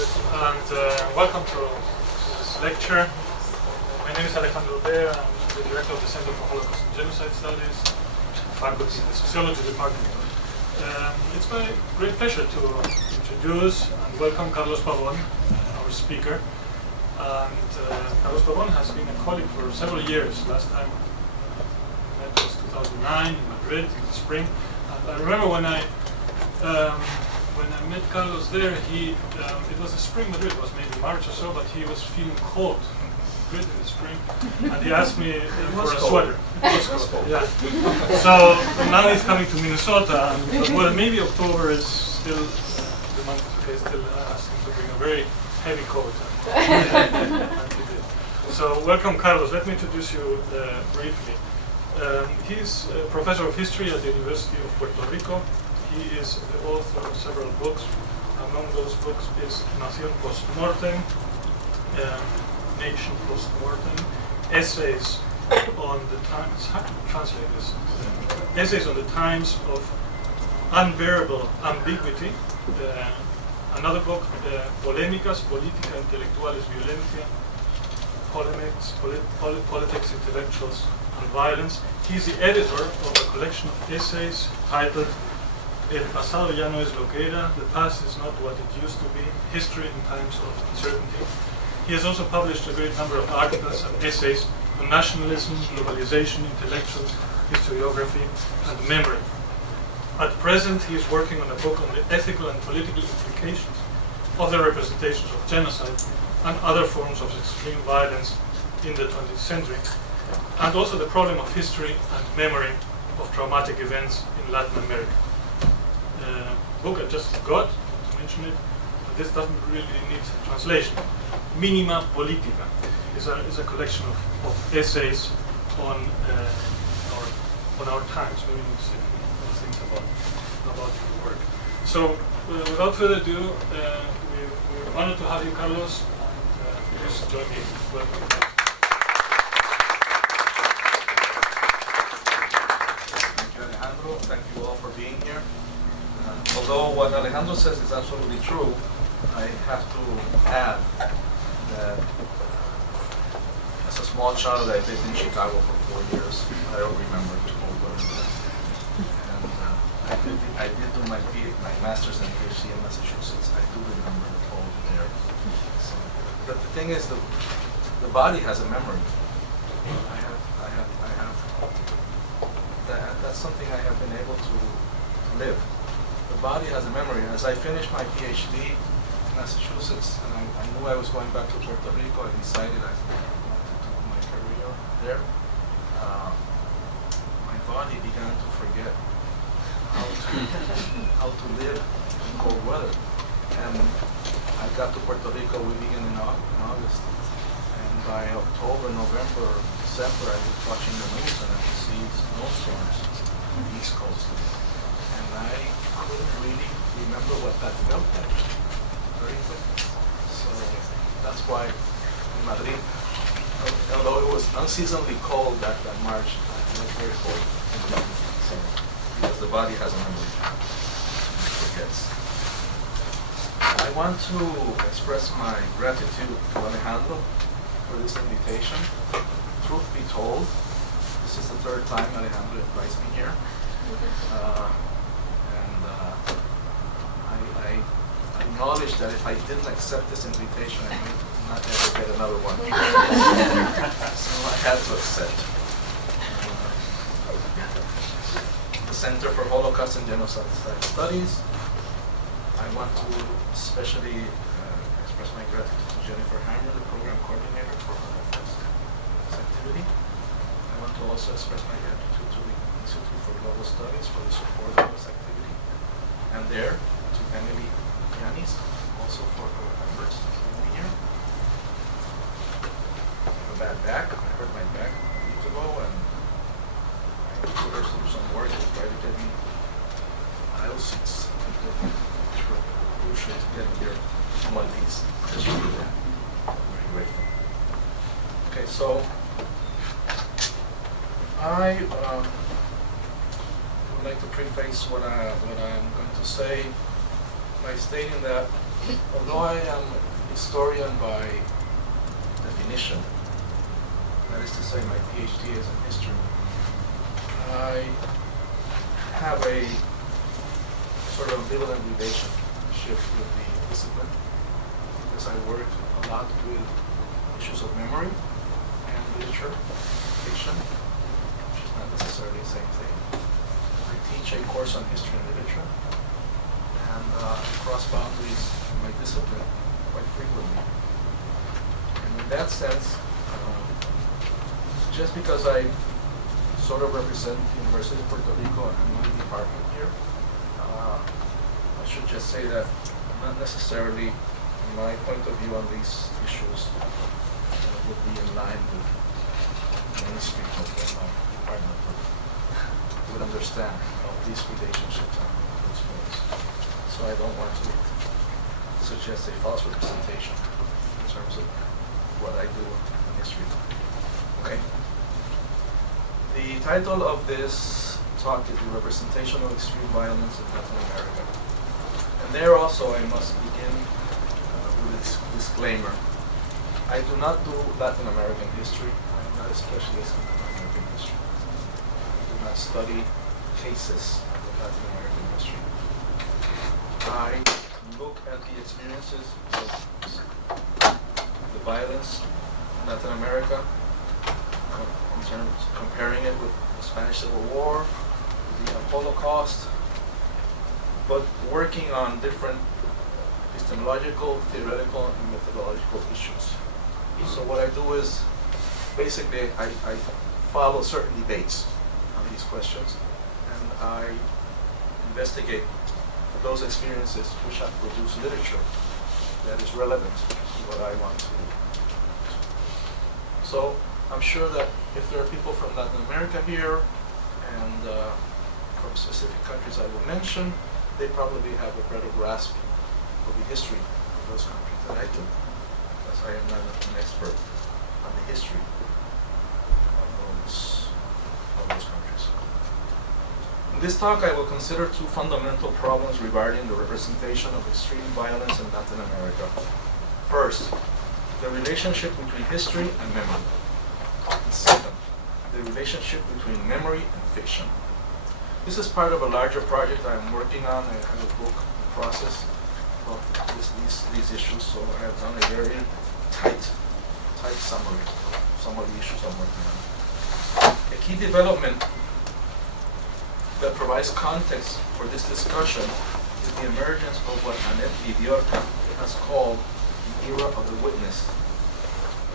and welcome to this lecture. My name is Alejandro Baer. I'm the director of the Center for Holocaust and Genocide Studies, faculty in the Sociology Department. It's my great pleasure to introduce and welcome Carlos Pabon, our speaker. And Carlos Pabon has been a colleague for several years. Last time I met was 2009 in Madrid in the spring. And I remember when I met Carlos there, it was the spring Madrid, it was maybe March or so, but he was feeling cold in the spring, and he asked me for a sweater. It was cold, yeah. So now he's coming to Minnesota, and well, maybe October is still the month. Okay, still asked him to bring a very heavy coat. And he did. So welcome, Carlos. Let me introduce you briefly. He's a professor of history at the University of Puerto Rico. He is the author of several books. Among those books is Nación Postmortem, Nation Postmortem, Essays on the Times. How to translate this? Essays on the Times of Unbearable Ambiguity. Another book, Polémicas, Política, Intelectuales, Violencia, Polemics, Politics, Intellectuals, and Violence. He's the editor of a collection of essays titled El pasado ya no es lo que era, the past is not what it used to be, history in times of uncertainty. He has also published a great number of articles and essays on nationalism, globalization, intellectuals, historiography, and memory. At present, he is working on a book on the ethical and political implications of the representations of genocide and other forms of extreme violence in the 20th century, and also the problem of history and memory of traumatic events in Latin America. Book I just got, to mention it, but this doesn't really need translation. Minima Politica is a collection of essays on our times. Maybe you say things about your work. So without further ado, we're honored to have you, Carlos. Please join me. Welcome. Thank you, Alejandro. Thank you all for being here. Although what Alejandro says is absolutely true, I have to add that as a small child I lived in Chicago for 4 years. I don't remember too much. And I did do my master's and PhD in Massachusetts. I do remember all there. So, but the thing is, the body has a memory. That's something I have been able to live. The body has a memory. As I finished my PhD in Massachusetts, and I knew I was going back to Puerto Rico, I decided I wanted to do my career there. My body began to forget how to live in cold weather. And I got to Puerto Rico, we began in August. And by October, November, December, I was watching the news and I would see snowstorms on the East Coast. And I couldn't really remember what that felt like very quickly. So that's why in Madrid, although it was unseasonably cold that March, it was very cold. So, because the body has a memory, it forgets. I want to express my gratitude to Alejandro for this invitation. Truth be told, this is the third time Alejandro invites me here. I acknowledge that if I didn't accept this invitation, I might not ever get another one. So I had to accept. The Center for Holocaust and Genocide Studies. I want to especially express my gratitude to Jennifer Hammer, the program coordinator for this activity. I want to also express my gratitude to the Institute for Global Studies for the support of this activity. And there, to Emily Yanis, also for her efforts to keep me here. I have a bad back. I hurt my back a week ago, and I put her through some work to try to get me aisle seats. Who should get here in one piece. I'm very grateful. Okay, so I would like to preface what I'm going to say by stating that Although I am a historian by definition, that is to say my PhD is in history, I have a sort of ambivalent relationship with the discipline because I work a lot with issues of memory and literature, fiction, which is not necessarily the same thing. I teach a course on history and literature and cross boundaries in my discipline quite frequently. And in that sense, just because I sort of represent the University of Puerto Rico and my department here, I should just say that not necessarily my point of view on these issues would be in line with mainstream of the department would understand how these relationships are those ways. So I don't want to suggest a false representation in terms of what I do in history. Okay. The title of this talk is The Representation of Extreme Violence in Latin America. And there also I must begin with this disclaimer. I do not do Latin American history. I am not a specialist in Latin American history. I do not study cases of Latin American history. I look at the experiences of the violence in Latin America in terms of comparing it with the Spanish Civil War, the Holocaust, but working on different epistemological, theoretical, and methodological issues. So what I do is, basically, I follow certain debates on these questions, and I investigate those experiences which have produced literature that is relevant to what I want to do. So I'm sure that if there are people from Latin America here and from specific countries I will mention, they probably have a better grasp of the history of those countries than I do, because I am not an expert on the history of those countries. In this talk, I will consider two fundamental problems regarding the representation of extreme violence in Latin America. First, the relationship between history and memory. And second, the relationship between memory and fiction. This is part of a larger project I am working on. I have a book in process of these issues, so I have done a very tight summary of some of the issues I'm working on. A key development that provides context for this discussion is the emergence of what Annette Vidiorca has called the era of the witness,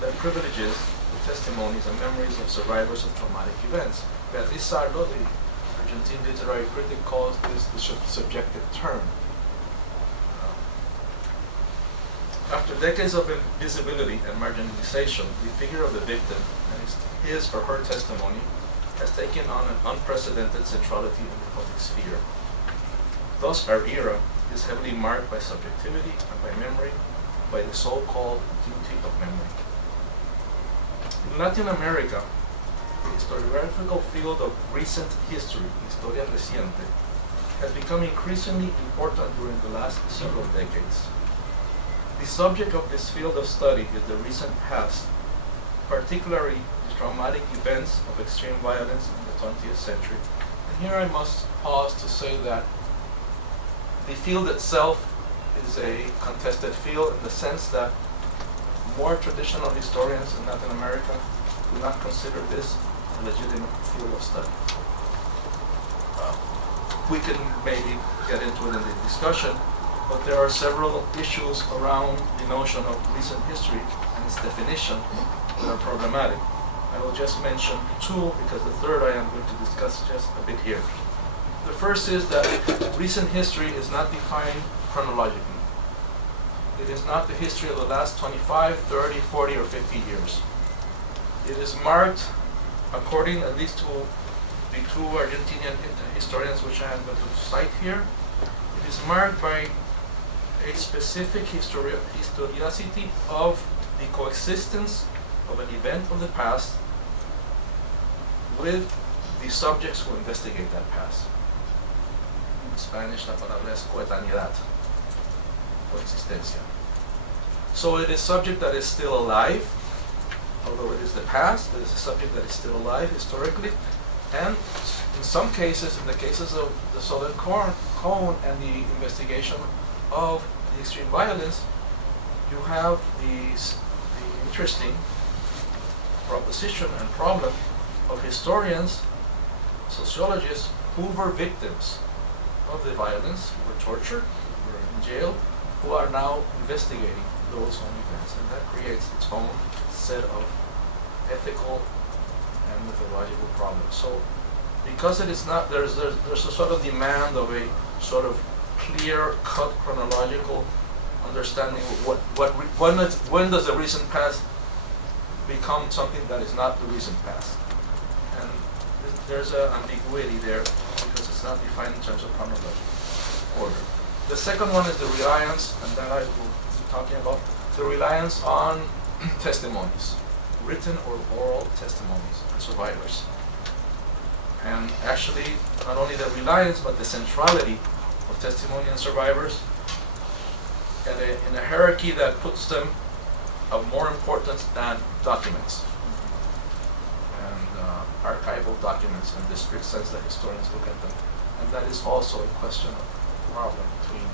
that privileges the testimonies and memories of survivors of traumatic events. Beatriz Sardo, the Argentine literary critic, calls this the subjective term. After decades of invisibility and marginalization, the figure of the victim and his or her testimony has taken on an unprecedented centrality in the public sphere. Thus, our era is heavily marked by subjectivity and by memory, by the so-called duty of memory. In Latin America, the historiographical field of recent history, historia reciente, has become increasingly important during the last several decades. The subject of this field of study is the recent past, particularly the traumatic events of extreme violence in the 20th century. And here I must pause to say that the field itself is a contested field in the sense that more traditional historians in Latin America do not consider this a legitimate field of study. We can maybe get into it in the discussion, but there are several issues around the notion of recent history and its definition that are problematic. I will just mention two, because the third I am going to discuss just a bit here. The first is that recent history is not defined chronologically. It is not the history of the last 25, 30, 40, or 50 years. It is marked, according at least to the two Argentinian historians which I am going to cite here, it is marked by a specific historicity of the coexistence of an event of the past with the subjects who investigate that past. In Spanish, la palabra es coetaneidad. coexistencia. So it is subject that is still alive, although it is the past, it is a subject that is still alive historically, and in some cases, in the cases of the Southern Cone and the investigation of the extreme violence, you have the interesting proposition and problem of historians, sociologists who were victims of the violence, who were tortured, who were in jail, who are now investigating those own events, and that creates its own set of ethical and methodological problems. So, because it is not, there's a sort of demand of a sort of clear-cut chronological understanding of when does the recent past become something that is not the recent past, and there's an ambiguity there because it's not defined in terms of chronological order. The second one is the reliance, and that I will be talking about, the reliance on testimonies, written or oral testimonies of survivors. And actually, not only the reliance, but the centrality of testimony and survivors in a hierarchy that puts them of more importance than documents and archival documents in the strict sense that historians look at them. And that is also a question of problem between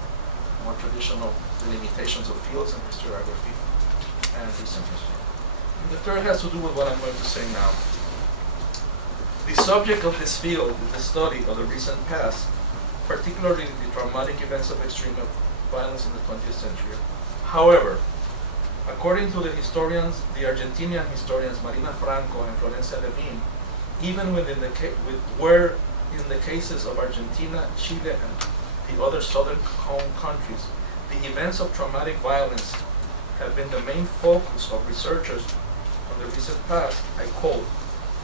more traditional delimitations of fields in historiography and recent history. And the third has to do with what I'm going to say now. The subject of this field is the study of the recent past, particularly the traumatic events of extreme violence in the 20th century. However, according to the historians, the Argentinian historians Marina Franco and Florencia Levin, even in the cases of Argentina, Chile, and the other southern home countries, the events of traumatic violence have been the main focus of researchers on the recent past. I quote,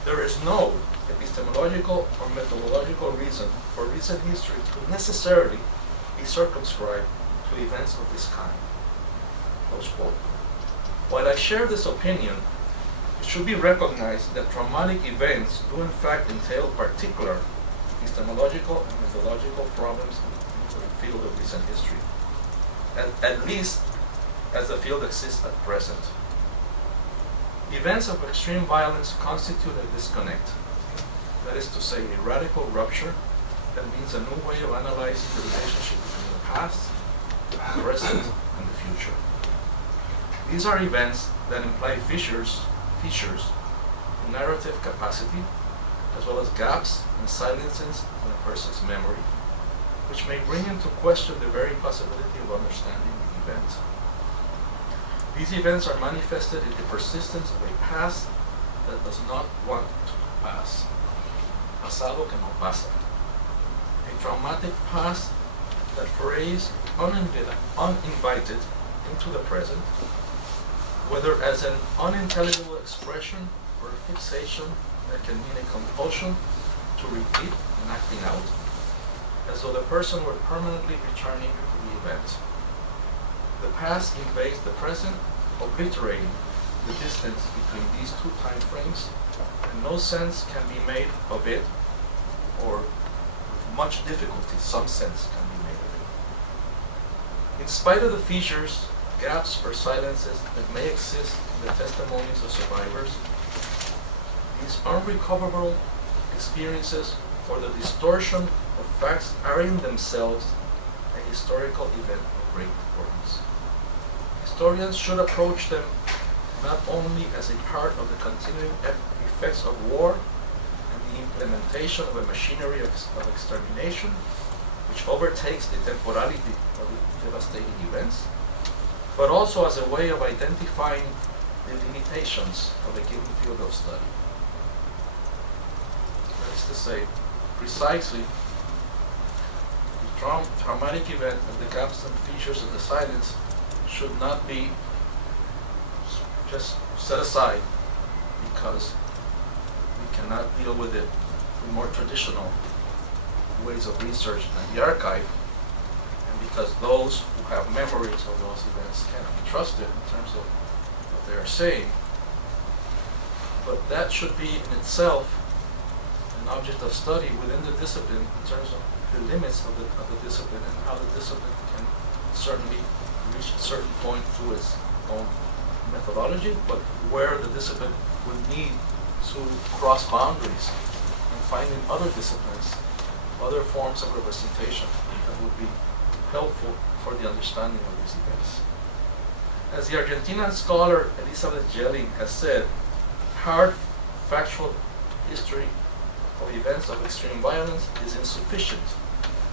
"There is no epistemological or methodological reason for recent history to necessarily be circumscribed to events of this kind." Close quote. While I share this opinion, it should be recognized that traumatic events do in fact entail particular epistemological and methodological problems in the field of recent history, at least as the field exists at present. Events of extreme violence constitute a disconnect, that is to say, a radical rupture that means a new way of analyzing the relationship between the past, the present, and the future. These are events that imply fissures in narrative capacity, as well as gaps and silences in a person's memory, which may bring into question the very possibility of understanding the event. These events are manifested in the persistence of a past that does not want to pass. Pasado que no pasa. A traumatic past that forays uninvited into the present, whether as an unintelligible expression or a fixation that can mean a compulsion to repeat and acting out, as though the person were permanently returning to the event. The past invades the present, obliterating the distance between these two time frames, and no sense can be made of it, or with much difficulty, some sense can be made of it. In spite of the fissures, gaps, or silences that may exist in the testimonies of survivors, these unrecoverable experiences or the distortion of facts are in themselves a historical event of great importance. Historians should approach them not only as a part of the continuing effects of war and the implementation of a machinery of extermination which overtakes the temporality of the devastating events, but also as a way of identifying the limitations of a given field of study. That is to say, precisely, the traumatic event and the gaps and features of the silence should not be just set aside because we cannot deal with it in more traditional ways of research than the archive, and because those who have memories of those events cannot be trusted in terms of what they are saying. But that should be in itself an object of study within the discipline in terms of the limits of the discipline and how the discipline can certainly reach a certain point through its own methodology, but where the discipline would need to cross boundaries and finding other disciplines, other forms of representation that would be helpful for the understanding of these events. As the Argentinian scholar Elizabeth Jelling has said, hard factual history of events of extreme violence is insufficient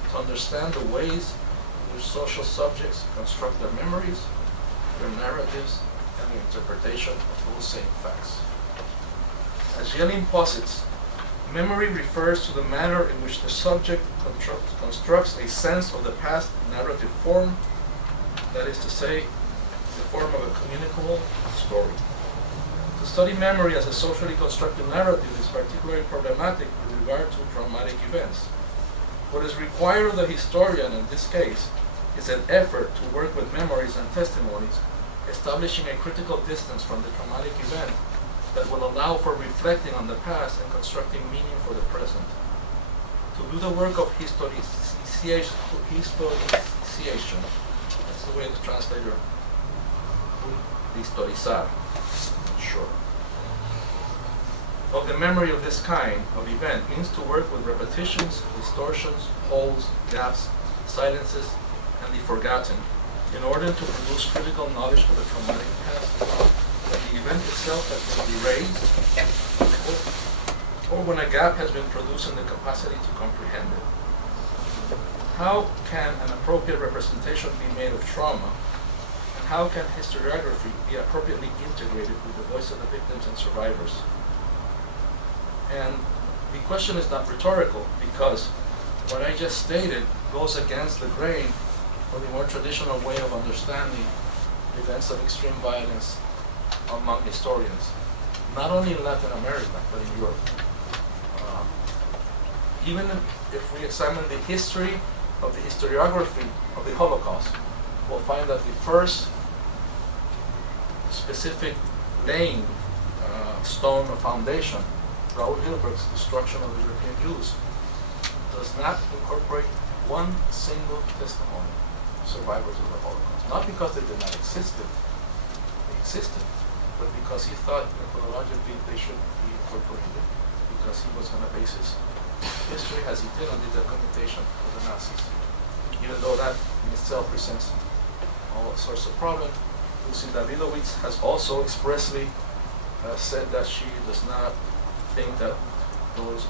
to understand the ways in which social subjects construct their memories, their narratives, and the interpretation of those same facts. As Jelling posits, memory refers to the manner in which the subject constructs a sense of the past narrative form, that is to say, the form of a communicable story. To study memory as a socially constructed narrative is particularly problematic with regard to traumatic events. What is required of the historian in this case is an effort to work with memories and testimonies, establishing a critical distance from the traumatic event that will allow for reflecting on the past and constructing meaning for the present. To do the work of historization, that's the way the translator would historizar, sure, of the memory of this kind of event means to work with repetitions, distortions, holes, gaps, silences, and the forgotten in order to produce critical knowledge of the traumatic past. When the event itself has been erased, or when a gap has been produced in the capacity to comprehend it. How can an appropriate representation be made of trauma? And how can historiography be appropriately integrated with the voice of the victims and survivors? And the question is not rhetorical, because what I just stated goes against the grain of the more traditional way of understanding events of extreme violence among historians, not only in Latin America, but in Europe. Even if we examine the history of the historiography of the Holocaust, we'll find that the first specific laying stone or foundation, Raoul Hilberg's Destruction of the European Jews, does not incorporate one single testimony of survivors of the Holocaust. Not because they did not exist, they existed, but because he thought methodologically they should be incorporated, because he was going to base his history as he did on the documentation of the Nazis. Even though that in itself presents all sorts of problems, Lucy Davidowitz has also expressly said that she does not think that those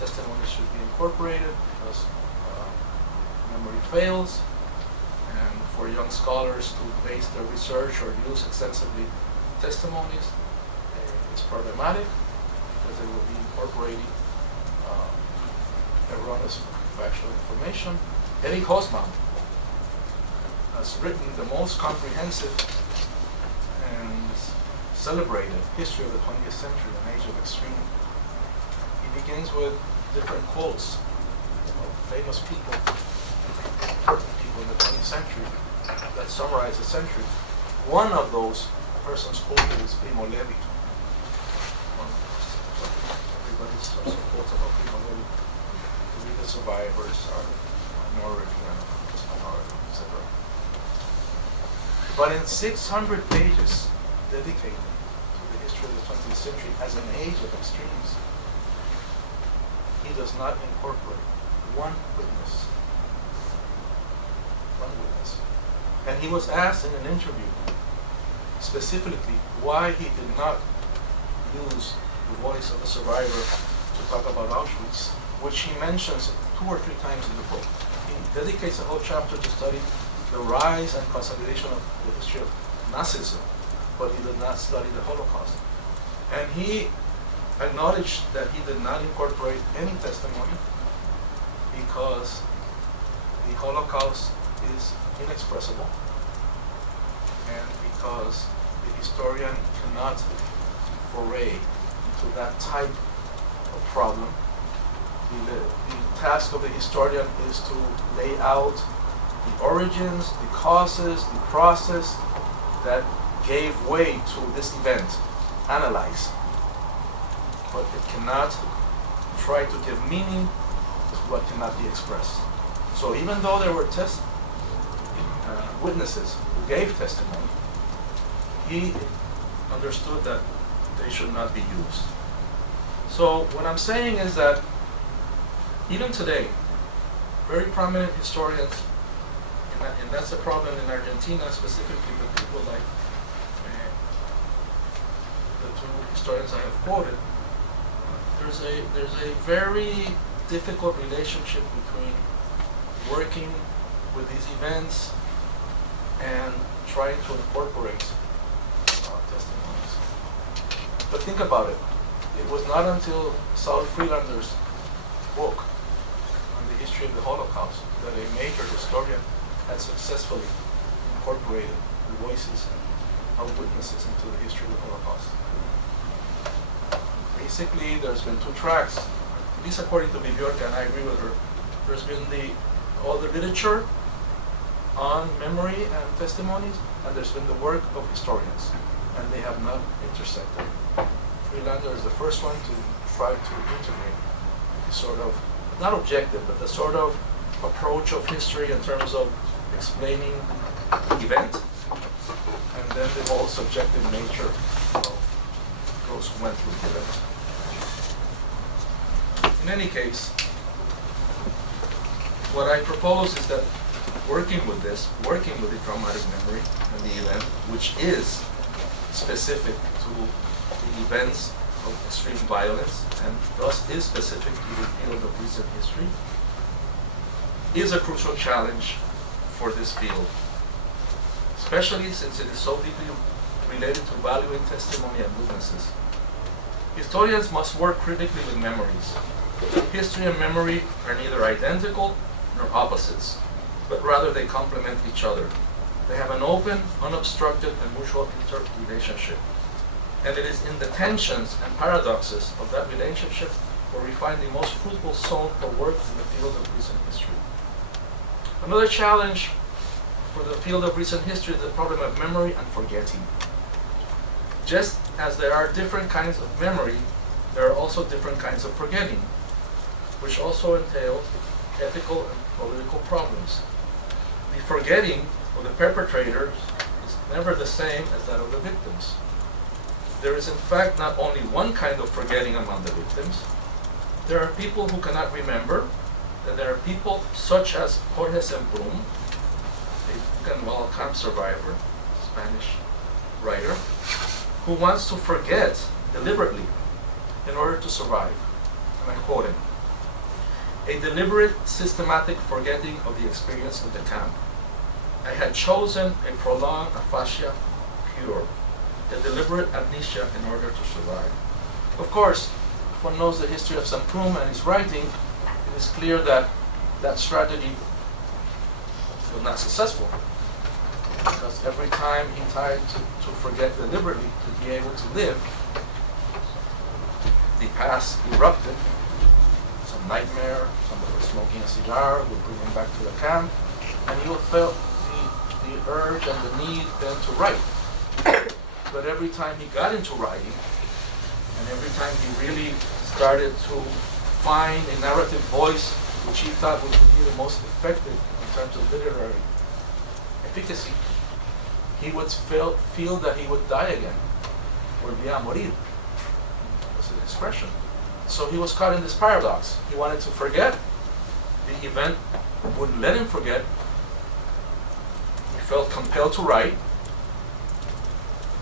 testimonies should be incorporated because memory fails, and for young scholars to base their research or use extensively testimonies is problematic because they will be incorporating erroneous factual information. Erich Hobsbawm has written the most comprehensive and celebrated history of the 20th century, an age of extreme. He begins with different quotes of famous people, important people in the 20th century that summarize the century. One of those persons quoted is Primo Levi. Everybody starts to quote about Primo Levi. The survivors are minority and minority, etc. But in 600 pages dedicated to the history of the 20th century as an age of extremes, he does not incorporate one witness. One witness. And he was asked in an interview specifically why he did not use the voice of a survivor to talk about Auschwitz, which he mentions 2 or 3 times in the book. He dedicates a whole chapter to study the rise and consolidation of the history of Nazism, but he did not study the Holocaust. And he acknowledged that he did not incorporate any testimony because the Holocaust is inexpressible, and because the historian cannot foray into that type of problem. The task of the historian is to lay out the origins, the causes, the process that gave way to this event, analyze. But it cannot try to give meaning to what cannot be expressed. So even though there were witnesses who gave testimony, he understood that they should not be used. So what I'm saying is that even today, very prominent historians, and that's a problem in Argentina specifically, but people like the two historians I have quoted, there's a very difficult relationship between working with these events and trying to incorporate testimonies. But think about it. It was not until Saul Freelander's book on the history of the Holocaust that a major historian had successfully incorporated the voices of witnesses into the history of the Holocaust. Basically, there's been two tracks, at least according to Viviorca, and I agree with her. There's been all the literature on memory and testimonies, and there's been the work of historians, and they have not intersected. Freelander is the first one to try to integrate the sort of, not objective, but the sort of approach of history in terms of explaining the event, and then the whole subjective nature of those who went through the event. In any case, what I propose is that working with the traumatic memory and the event, which is specific to the events of extreme violence and thus is specific to the field of recent history, is a crucial challenge for this field, especially since it is so deeply related to valuing testimony and witnesses. Historians must work critically with memories. History and memory are neither identical nor opposites, but rather they complement each other. They have an open, unobstructed, and mutual interrelationship. And it is in the tensions and paradoxes of that relationship where we find the most fruitful zone for work in the field of recent history. Another challenge for the field of recent history is the problem of memory and forgetting. Just as there are different kinds of memory, there are also different kinds of forgetting, which also entails ethical and political problems. The forgetting of the perpetrators is never the same as that of the victims. There is in fact not only one kind of forgetting among the victims. There are people who cannot remember, and there are people such as Jorge Semprún, a Buchenwald camp survivor, Spanish writer, who wants to forget deliberately in order to survive. And I quote him: "A deliberate, systematic forgetting of the experience of the camp. I had chosen a prolonged aphasia pure, a deliberate amnesia in order to survive." Of course, if one knows the history of Semprún and his writing, it is clear that that strategy was not successful, because every time he tried to forget deliberately to be able to live, the past erupted. Some nightmare, somebody was smoking a cigar, would bring him back to the camp, and he would feel the urge and the need then to write. But every time he got into writing, and every time he really started to find a narrative voice which he thought would be the most effective in terms of literary efficacy, he would feel that he would die again. Volvía a morir. Was his expression. So he was caught in this paradox. He wanted to forget. The event wouldn't let him forget. He felt compelled to write.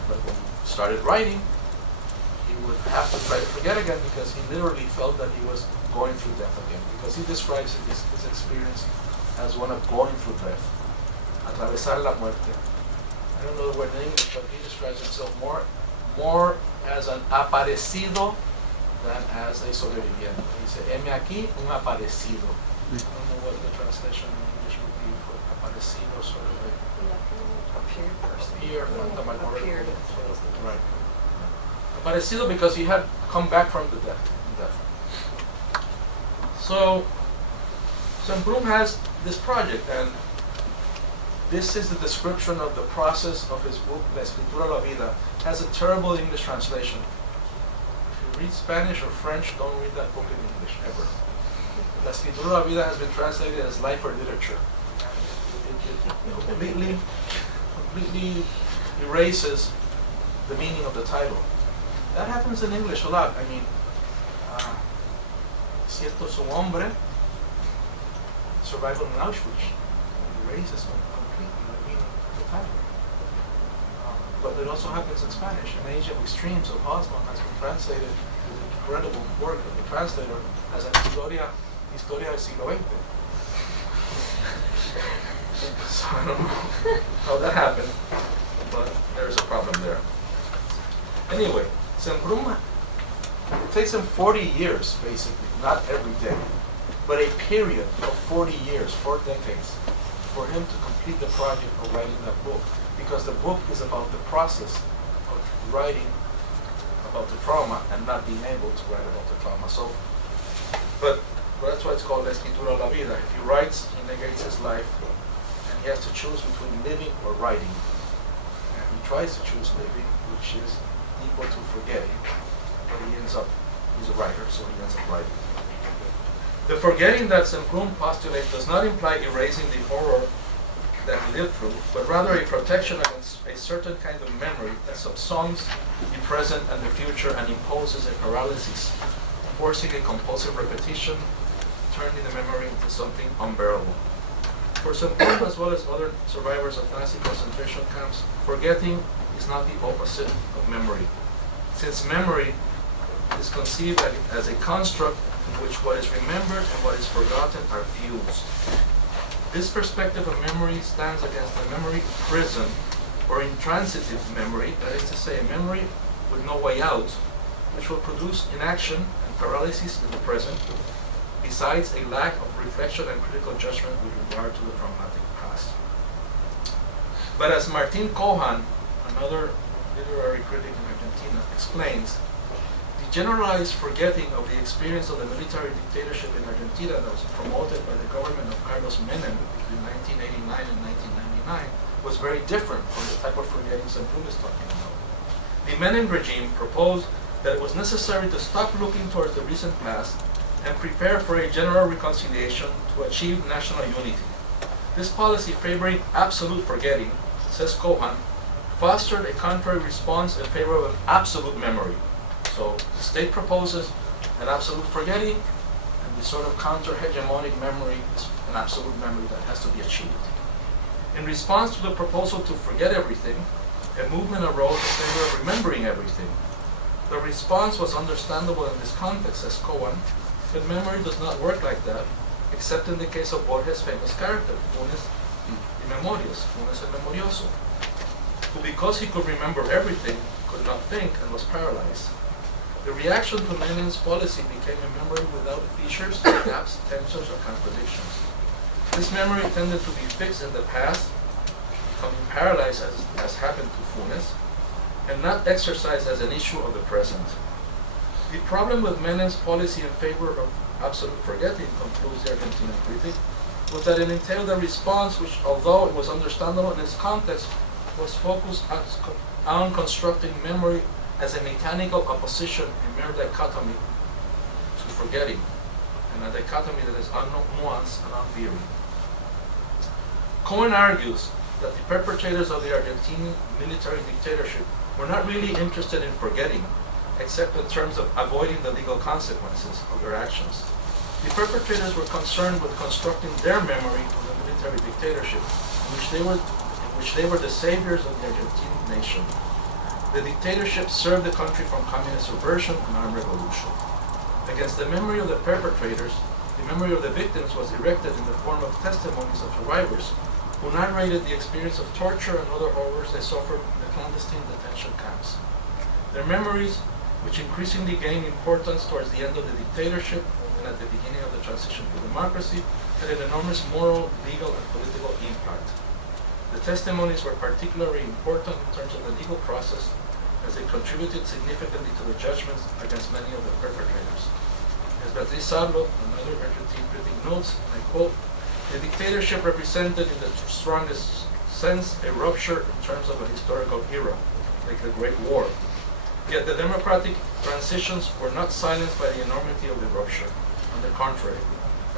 But when he started writing, he would have to try to forget again, because he literally felt that he was going through death again. Because he describes his experience as one of going through death. Atravesar la muerte. I don't know the word in English, but he describes himself more as an aparecido than as a sobreviviente. He said, "Heme aquí un aparecido." I don't know what the translation in English would be for aparecido, sort of a Appeared person. appear, Appeared. right. Aparecido because he had come back from the death. So Semprún has this project, and this is the description of the process of his book, La Escritura la Vida. It has a terrible English translation. If you read Spanish or French, don't read that book in English, ever. La Escritura la Vida has been translated as Life or Literature. It completely erases the meaning of the title. That happens in English a lot. I mean, si esto es un hombre, survival in Auschwitz, erases completely the meaning of the title. But it also happens in Spanish. An Age of Extremes of Osman has been translated with the incredible work of the translator as an historia del siglo XX. So I don't know how that happened, but there's a problem there. Anyway, Sembrún, it takes him 40 years, basically, not every day, but a period of 40 years, 4 decades, for him to complete the project of writing that book. Because the book is about the process of writing about the trauma and not being able to write about the trauma. So, but that's why it's called La Escritura de la Vida. If he writes, he negates his life, and he has to choose between living or writing. And he tries to choose living, which is equal to forgetting, but he's a writer, so he ends up writing. The forgetting that Sembrún postulates does not imply erasing the horror that he lived through, but rather a protection against a certain kind of memory that subsumes the present and the future and imposes a paralysis, forcing a compulsive repetition, turning the memory into something unbearable. For Sembrún, as well as other survivors of Nazi concentration camps, forgetting is not the opposite of memory, since memory is conceived as a construct in which what is remembered and what is forgotten are fused. This perspective of memory stands against the memory prison, or intransitive memory, that is to say, a memory with no way out, which will produce inaction and paralysis in the present, besides a lack of reflection and critical judgment with regard to the traumatic past. But as Martín Cohan, another literary critic in Argentina, explains, the generalized forgetting of the experience of the military dictatorship in Argentina that was promoted by the government of Carlos Menem between 1989 and 1999 was very different from the type of forgetting Sembrún is talking about. The Menem regime proposed that it was necessary to stop looking towards the recent past and prepare for a general reconciliation to achieve national unity. This policy favoring absolute forgetting, says Cohan, fostered a contrary response in favor of an absolute memory. So the state proposes an absolute forgetting, and the sort of counter-hegemonic memory is an absolute memory that has to be achieved. In response to the proposal to forget everything, a movement arose in favor of remembering everything. The response was understandable in this context, says Cohen, but memory does not work like that, except in the case of Borges' famous character, Funes y Memorias, Funes el Memorioso, who, because he could remember everything, could not think and was paralyzed. The reaction to Menem's policy became a memory without features, gaps, tensions, or contradictions. This memory tended to be fixed in the past, becoming paralyzed as happened to Funes, and not exercised as an issue of the present. The problem with Menem's policy in favor of absolute forgetting, concludes the Argentinian critic, was that it entailed a response which, although it was understandable in its context, was focused on constructing memory as a mechanical opposition, a mere dichotomy to forgetting, and a dichotomy that is unnuanced and unveering. Cohen argues that the perpetrators of the Argentine military dictatorship were not really interested in forgetting, except in terms of avoiding the legal consequences of their actions. The perpetrators were concerned with constructing their memory of the military dictatorship, in which they were the saviors of the Argentine nation. The dictatorship served the country from communist subversion and armed revolution. Against the memory of the perpetrators, the memory of the victims was erected in the form of testimonies of survivors who narrated the experience of torture and other horrors they suffered in the clandestine detention camps. Their memories, which increasingly gained importance towards the end of the dictatorship and at the beginning of the transition to democracy, had an enormous moral, legal, and political impact. The testimonies were particularly important in terms of the legal process, as they contributed significantly to the judgments against many of the perpetrators. As Beatriz Sarlo, another Argentine critic, notes, I quote, "The dictatorship represented in the strongest sense a rupture in terms of a historical era, like the Great War. Yet the democratic transitions were not silenced by the enormity of the rupture. On the contrary,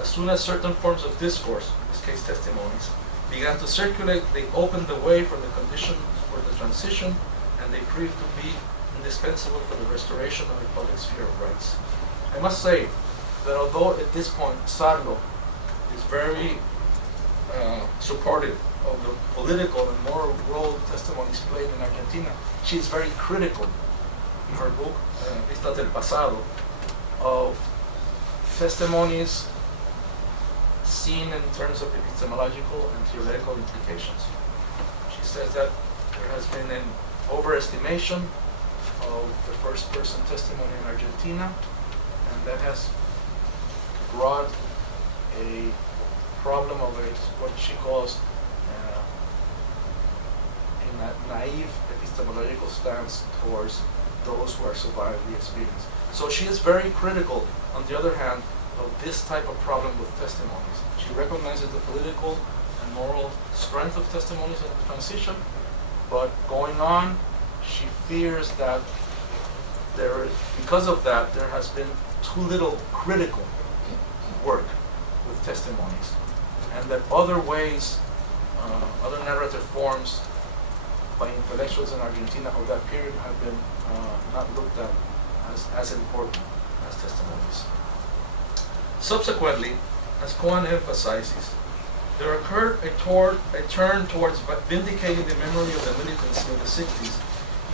as soon as certain forms of discourse, in this case testimonies, began to circulate, they opened the way for the conditions for the transition, and they proved to be indispensable for the restoration of a public sphere of rights. I must say that although at this point Sarlo is very supportive of the political and moral role testimonies played in Argentina, she is very critical in her book, Vistas del Pasado, of testimonies seen in terms of epistemological and theoretical implications. She says that there has been an overestimation of the first person testimony in Argentina, and that has brought a problem of what she calls a naive epistemological stance towards those who are survived the experience. So she is very critical, on the other hand, of this type of problem with testimonies. She recognizes the political and moral strength of testimonies in the transition, but going on, she fears that because of that, there has been too little critical work with testimonies, and that other ways, other narrative forms by intellectuals in Argentina of that period have been not looked at as important as testimonies. Subsequently, as Cohen emphasizes, there occurred a turn towards vindicating the memory of the militancy of the 60s,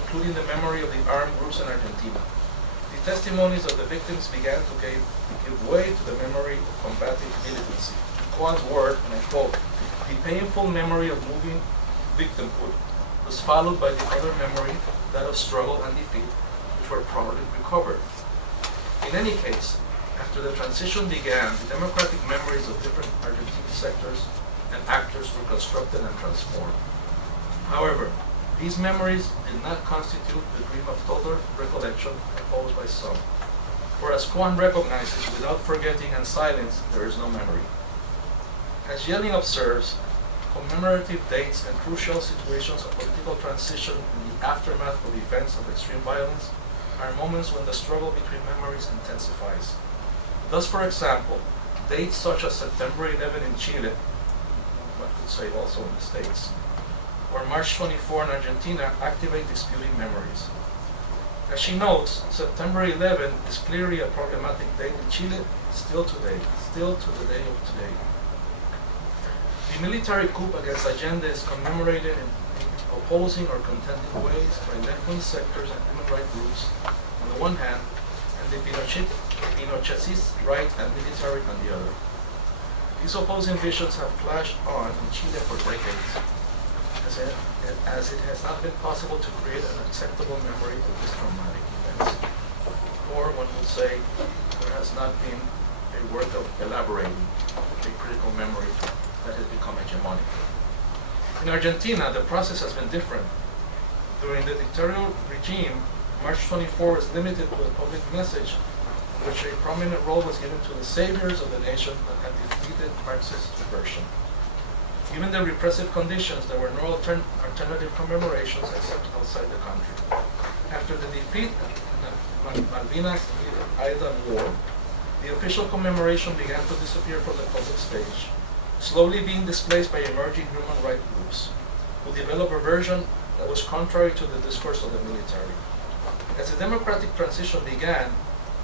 including the memory of the armed groups in Argentina. The testimonies of the victims began to give way to the memory of combative militancy. In Cohen's word, and I quote, "The painful memory of moving victimhood was followed by the other memory, that of struggle and defeat, which were probably recovered. In any case, after the transition began, the democratic memories of different Argentine sectors and actors were constructed and transformed. However, these memories did not constitute the dream of total recollection proposed by some. For as Cohen recognizes, without forgetting and silence, there is no memory. As Yelling observes, commemorative dates and crucial situations of political transition in the aftermath of events of extreme violence are moments when the struggle between memories intensifies. Thus, for example, dates such as September 11 in Chile, one could say also in the States, or March 24 in Argentina activate disputing memories. As she notes, September 11 is clearly a problematic date in Chile still to the day of today. The military coup against Allende is commemorated in opposing or contending ways by left-wing sectors and human rights groups on the one hand, and the Pinochetist right and military on the other. These opposing visions have clashed on in Chile for decades, as it has not been possible to create an acceptable memory of these traumatic events. Or one would say there has not been a work of elaborating a critical memory that has become hegemonic. In Argentina, the process has been different. During the dictatorial regime, March 24 was limited to a public message in which a prominent role was given to the saviors of the nation that had defeated Marxist subversion. Given the repressive conditions, there were no alternative commemorations except outside the country. After the defeat in the Malvinas Island War, the official commemoration began to disappear from the public stage, slowly being displaced by emerging human rights groups, who developed a version that was contrary to the discourse of the military. As the democratic transition began,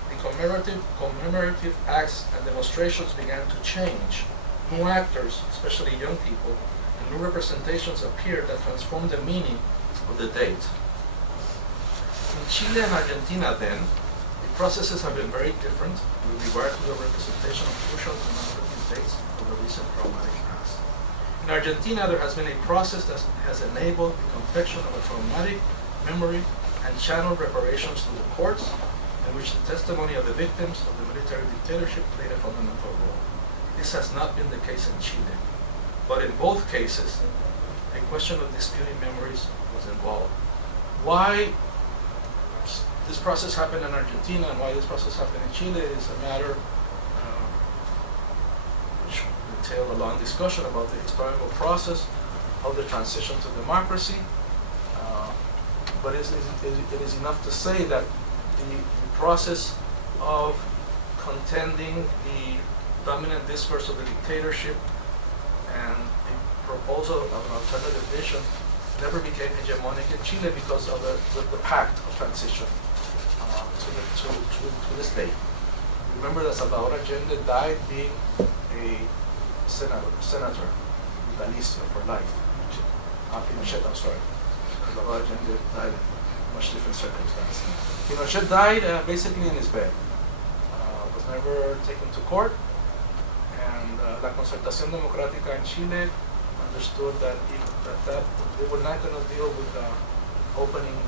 the commemorative acts and demonstrations began to change. New actors, especially young people, and new representations appeared that transformed the meaning of the date. In Chile and Argentina, then, the processes have been very different with regard to the representation of crucial commemorative dates of the recent traumatic past. In Argentina, there has been a process that has enabled the confection of a traumatic memory and channeled reparations to the courts, in which the testimony of the victims of the military dictatorship played a fundamental role. This has not been the case in Chile, but in both cases, a question of disputing memories was involved. Why this process happened in Argentina and why this process happened in Chile is a matter which will entail a long discussion about the historical process of the transition to democracy. But it is enough to say that the process of contending the dominant discourse of the dictatorship and proposal of an alternative vision never became hegemonic in Chile because of the pact of transition to this day. Remember that Salvador Allende died being a senator vitalicio for life. Pinochet, I'm sorry. Salvador Allende died in much different circumstances. Pinochet died basically in his bed. Was never taken to court. And la Concertación Democrática in Chile understood that they were not going to deal with opening.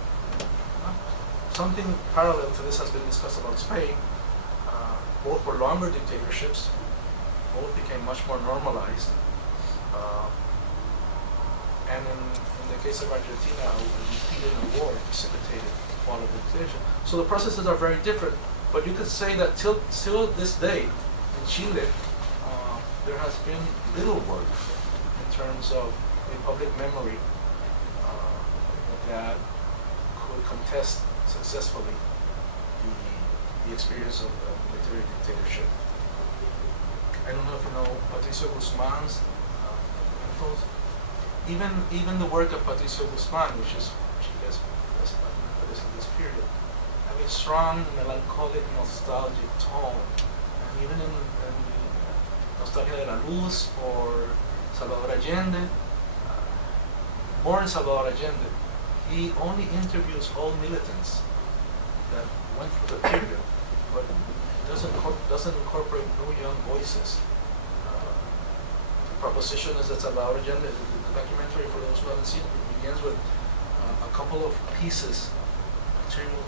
Something parallel to this has been discussed about Spain. Both were longer dictatorships. Both became much more normalized. And in the case of Argentina, a defeat in a war precipitated the fall of the dictatorship. So the processes are very different. But you could say that till this day in Chile, there has been little work in terms of a public memory that could contest successfully the experience of military dictatorship. I don't know if you know Patricio Guzman's infos. Even the work of Patricio Guzman, which is best documented in this period, have a strong melancholic, nostalgic tone. And even in Nostalgia de la Luz or Salvador Allende, born Salvador Allende, he only interviews old militants that went through the period, but doesn't incorporate new young voices. The proposition is that Salvador Allende, the documentary, for those who haven't seen it, begins with a couple of pieces. Material.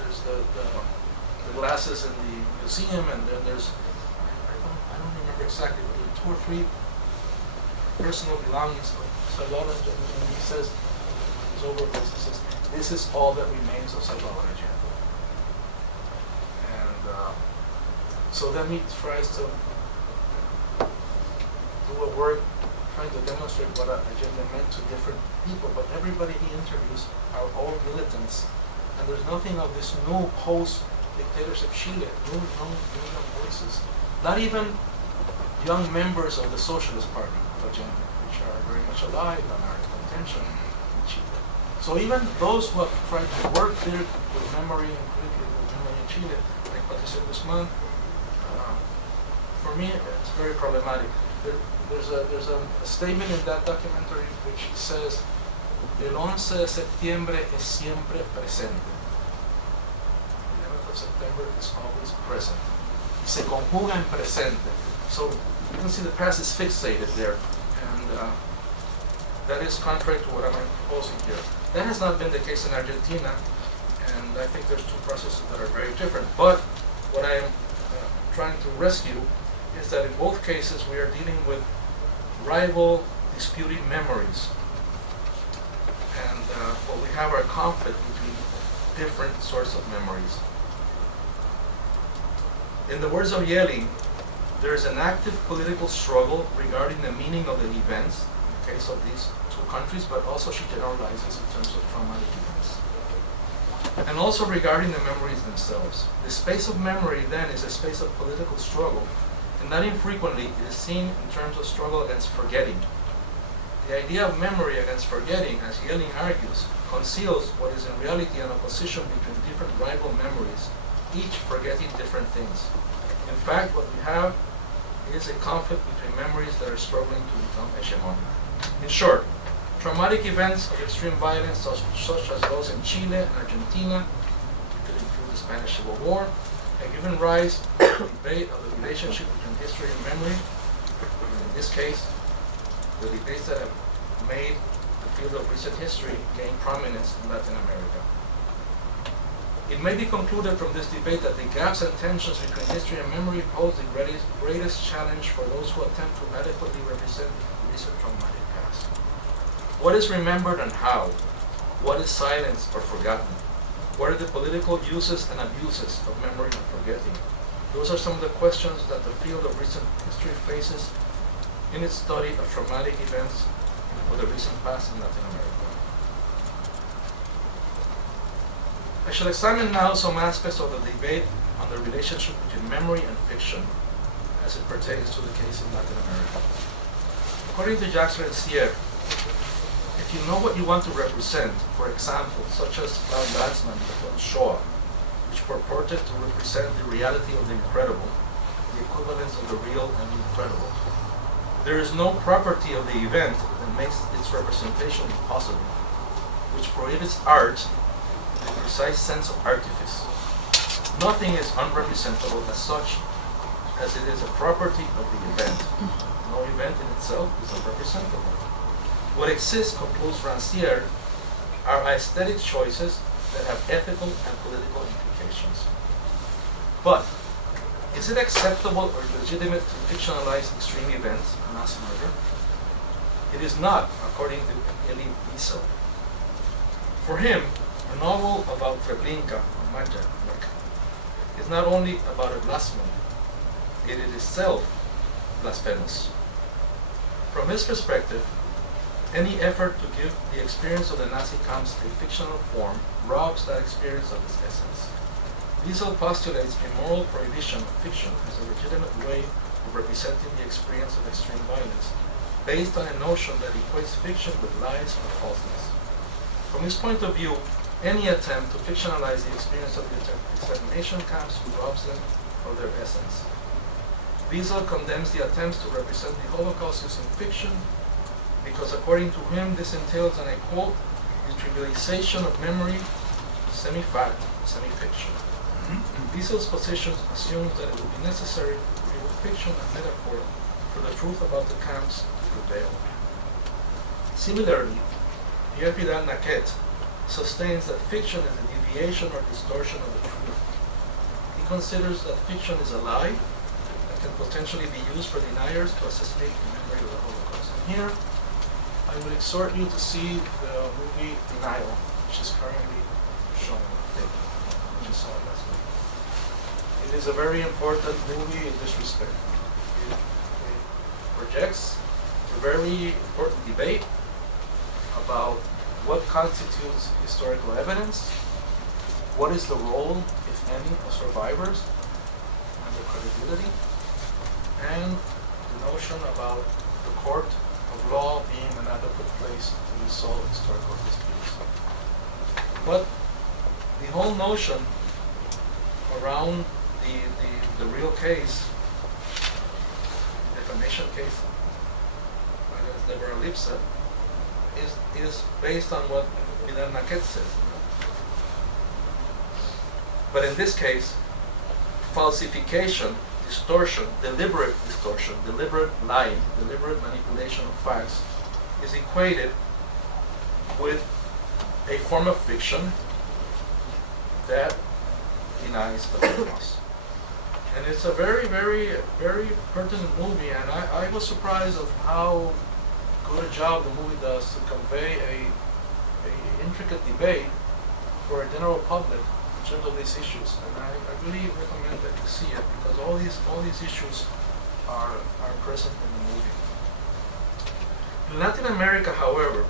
There's the glasses in the museum, and then there's I don't remember exactly, but there are 2 or 3 personal belongings of Salvador Allende, and he says, he's over this, he says, this is all that remains of Salvador Allende. And so then he tries to do a work trying to demonstrate what Allende meant to different people, but everybody he interviews are all militants, and there's nothing of this new post-dictatorship Chile, new young voices. Not even young members of the Socialist Party of Allende, which are very much alive and are in contention in Chile. So even those who have tried to work there with memory and critically with memory in Chile, like Patricio Guzman, for me it's very problematic. There's a statement in that documentary which says, el 11 de septiembre es siempre presente. The 11th of September is always present. Se conjuga en presente. So you can see the past is fixated there, and that is contrary to what I'm proposing here. That has not been the case in Argentina, and I think there's 2 processes that are very different. But what I am trying to rescue is that in both cases we are dealing with rival, disputing memories, and what we have are conflict between different sorts of memories. In the words of Yelling, there is an active political struggle regarding the meaning of the events, in the case of these 2 countries, but also she generalizes in terms of traumatic events. And also regarding the memories themselves. The space of memory then is a space of political struggle, and not infrequently it is seen in terms of struggle against forgetting. The idea of memory against forgetting, as Yelling argues, conceals what is in reality an opposition between different rival memories, each forgetting different things. In fact, what we have is a conflict between memories that are struggling to become hegemonic. In short, traumatic events of extreme violence, such as those in Chile and Argentina, could include the Spanish Civil War, have given rise to a debate of the relationship between history and memory. In this case, the debates that have made the field of recent history gain prominence in Latin America. It may be concluded from this debate that the gaps and tensions between history and memory pose the greatest challenge for those who attempt to adequately represent the recent traumatic past. What is remembered and how? What is silenced or forgotten? What are the political uses and abuses of memory and forgetting? Those are some of the questions that the field of recent history faces in its study of traumatic events for the recent past in Latin America. I shall examine now some aspects of the debate on the relationship between memory and fiction as it pertains to the case in Latin America. According to Jacques Rancière, if you know what you want to represent, for example, such as Cloud Landsman on Shoah, which purported to represent the reality of the incredible, the equivalence of the real and the incredible, there is no property of the event that makes its representation impossible, which prohibits art in the precise sense of artifice. Nothing is unrepresentable as such as it is a property of the event. No event in itself is unrepresentable. What exists, concludes Rancière, are aesthetic choices that have ethical and political implications. But is it acceptable or legitimate to fictionalize extreme events, mass murder? It is not, according to Elie Wiesel. For him, a novel about Treblinka or Majdanek is not only about a blasphemy, it is itself blasphemous. From his perspective, any effort to give the experience of the Nazi camps a fictional form robs that experience of its essence. Wiesel postulates a moral prohibition of fiction as a legitimate way of representing the experience of extreme violence, based on a notion that equates fiction with lies or falseness. From his point of view, any attempt to fictionalize the experience of the extermination camps robs them of their essence. Wiesel condemns the attempts to represent the Holocaust using fiction because, according to him, this entails, and I quote, the trivialization of memory, semi-fact, semi-fiction. Wiesel's position assumes that it would be necessary to remove fiction and metaphor for the truth about the camps to prevail. Similarly, Pierre Vidal-Naquet sustains that fiction is a deviation or distortion of the truth. He considers that fiction is a lie that can potentially be used for deniers to assassinate the memory of the Holocaust. And here, I would exhort you to see the movie Denial, which is currently shown, I think, which you saw last week. It is a very important movie in this respect. It projects a very important debate about what constitutes historical evidence, what is the role, if any, of survivors and their credibility, and the notion about the court of law being an adequate place to resolve historical disputes. But the whole notion around the real case, defamation case, against Deborah Lipset, is based on what Vidal-Naquet says. But in this case, falsification, distortion, deliberate lying, deliberate manipulation of facts is equated with a form of fiction that denies the Holocaust. And it's a very, very, very pertinent movie, and I was surprised of how good a job the movie does to convey a intricate debate for a general public in terms of these issues. And I really recommend that you see it, because all these issues are present in the movie. In Latin America, however,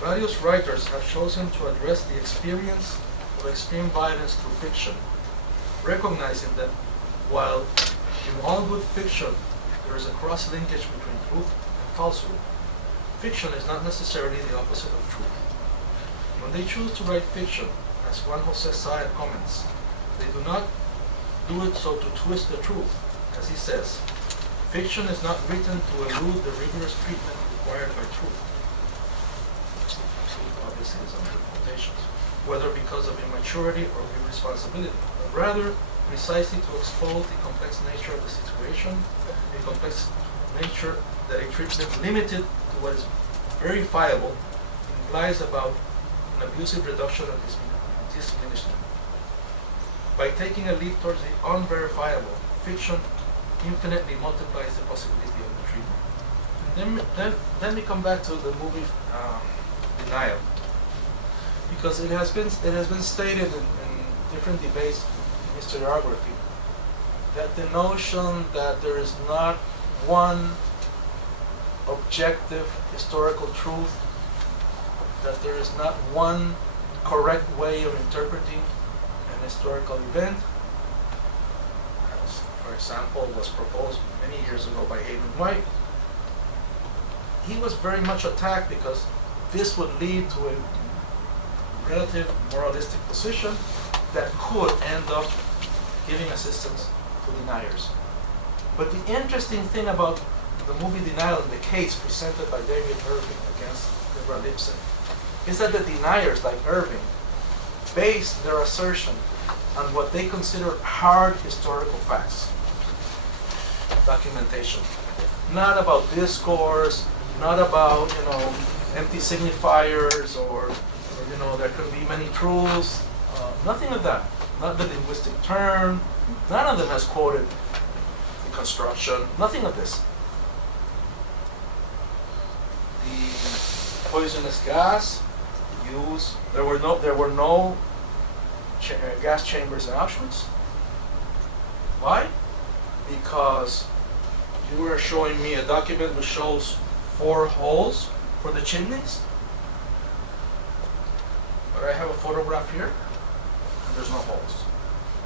various writers have chosen to address the experience of extreme violence through fiction, recognizing that while in all good fiction there is a cross-linkage between truth and falsehood, fiction is not necessarily the opposite of truth. When they choose to write fiction, as Juan José Saez comments, they do not do it so to twist the truth. As he says, fiction is not written to elude the rigorous treatment required by truth. Obviously, it's under quotations. Whether because of immaturity or irresponsibility, but rather precisely to expose the complex nature of the situation, a complex nature that a treatment limited to what is verifiable implies about an abusive reduction of diminishment. By taking a leap towards the unverifiable, fiction infinitely multiplies the possibility of the treatment. And then we come back to the movie Denial, because it has been stated in different debates in historiography that the notion that there is not one objective historical truth, that there is not one correct way of interpreting an historical event, has for example, was proposed many years ago by Aben White, he was very much attacked because this would lead to a relative moralistic position that could end up giving assistance to deniers. But the interesting thing about the movie Denial and the case presented by David Irving against Deborah Lipset is that the deniers, like Irving, base their assertion on what they consider hard historical facts, documentation. Not about discourse, not about, empty signifiers or there can be many truths, nothing of that. Not the linguistic term, none of them has quoted the construction, nothing of this. The poisonous gas used, there were no gas chambers in Auschwitz. Why? Because you were showing me a document which shows 4 holes for the chimneys. But I have a photograph here, and there's no holes.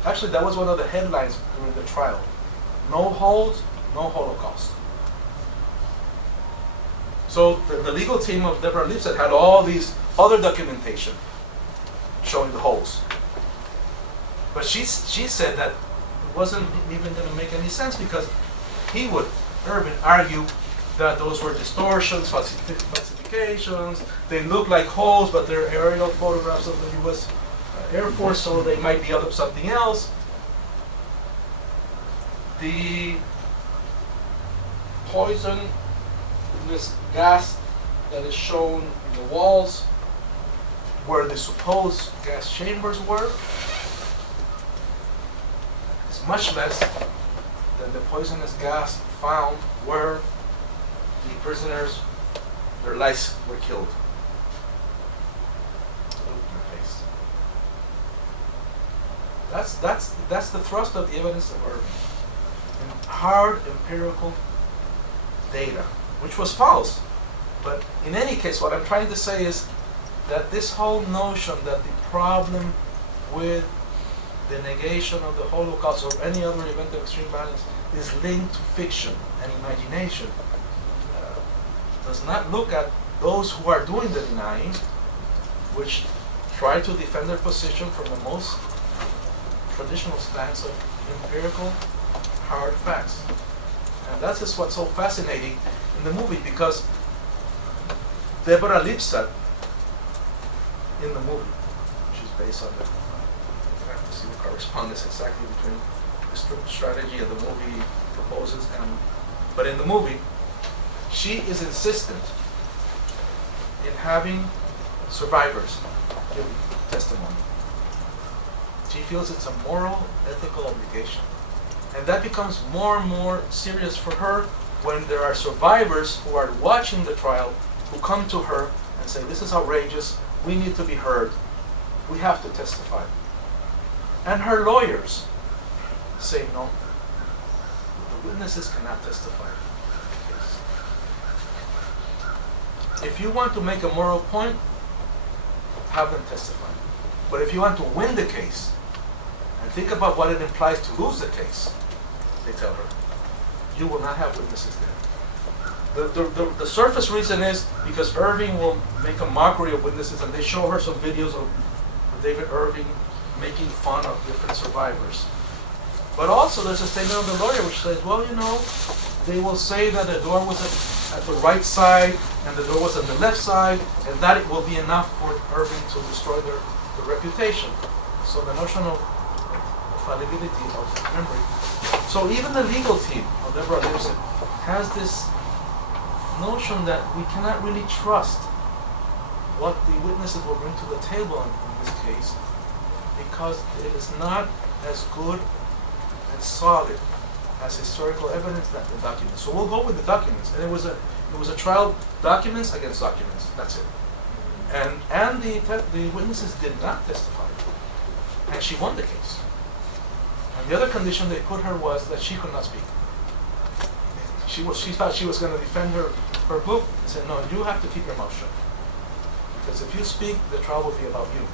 Actually, that was one of the headlines during the trial. No holes, no Holocaust. So the legal team of Deborah Lipset had all these other documentation showing the holes. But she said that it wasn't even going to make any sense because Irving argue that those were distortions, falsifications, they look like holes, but they're aerial photographs of the U.S. Air Force, so they might be of something else. The poisonous gas that is shown in the walls where the supposed gas chambers were is much less than the poisonous gas found where the prisoners, their lice were killed. That's the thrust of the evidence of Irving. And hard empirical data, which was false. But in any case, what I'm trying to say is that this whole notion that the problem with the negation of the Holocaust or any other event of extreme violence is linked to fiction and imagination does not look at those who are doing the denying, which try to defend their position from the most traditional stance of empirical hard facts. And that's just what's so fascinating in the movie, because Deborah Lipset in the movie, which is based on I have to see the correspondence exactly between the strategy of the movie proposes but in the movie, she is insistent in having survivors give testimony. She feels it's a moral, ethical obligation. And that becomes more and more serious for her when there are survivors who are watching the trial who come to her and say, this is outrageous, we need to be heard, we have to testify. And her lawyers say, no, the witnesses cannot testify. If you want to make a moral point, have them testify. But if you want to win the case, and think about what it implies to lose the case, they tell her, you will not have witnesses there. The surface reason is because Irving will make a mockery of witnesses, and they show her some videos of David Irving making fun of different survivors. But also there's a statement of the lawyer which says, well, they will say that the door was at the right side and the door was on the left side, and that it will be enough for Irving to destroy their reputation. So the notion of fallibility of memory. So even the legal team of Deborah Lipset has this notion that we cannot really trust what the witnesses will bring to the table in this case, because it is not as good and solid as historical evidence that the documents. So we'll go with the documents. And it was a trial, documents against documents. That's it. And the witnesses did not testify, and she won the case. And the other condition they put her was that she could not speak. She thought she was going to defend her book and said, no, you have to keep your mouth shut, because if you speak, the trial will be about you.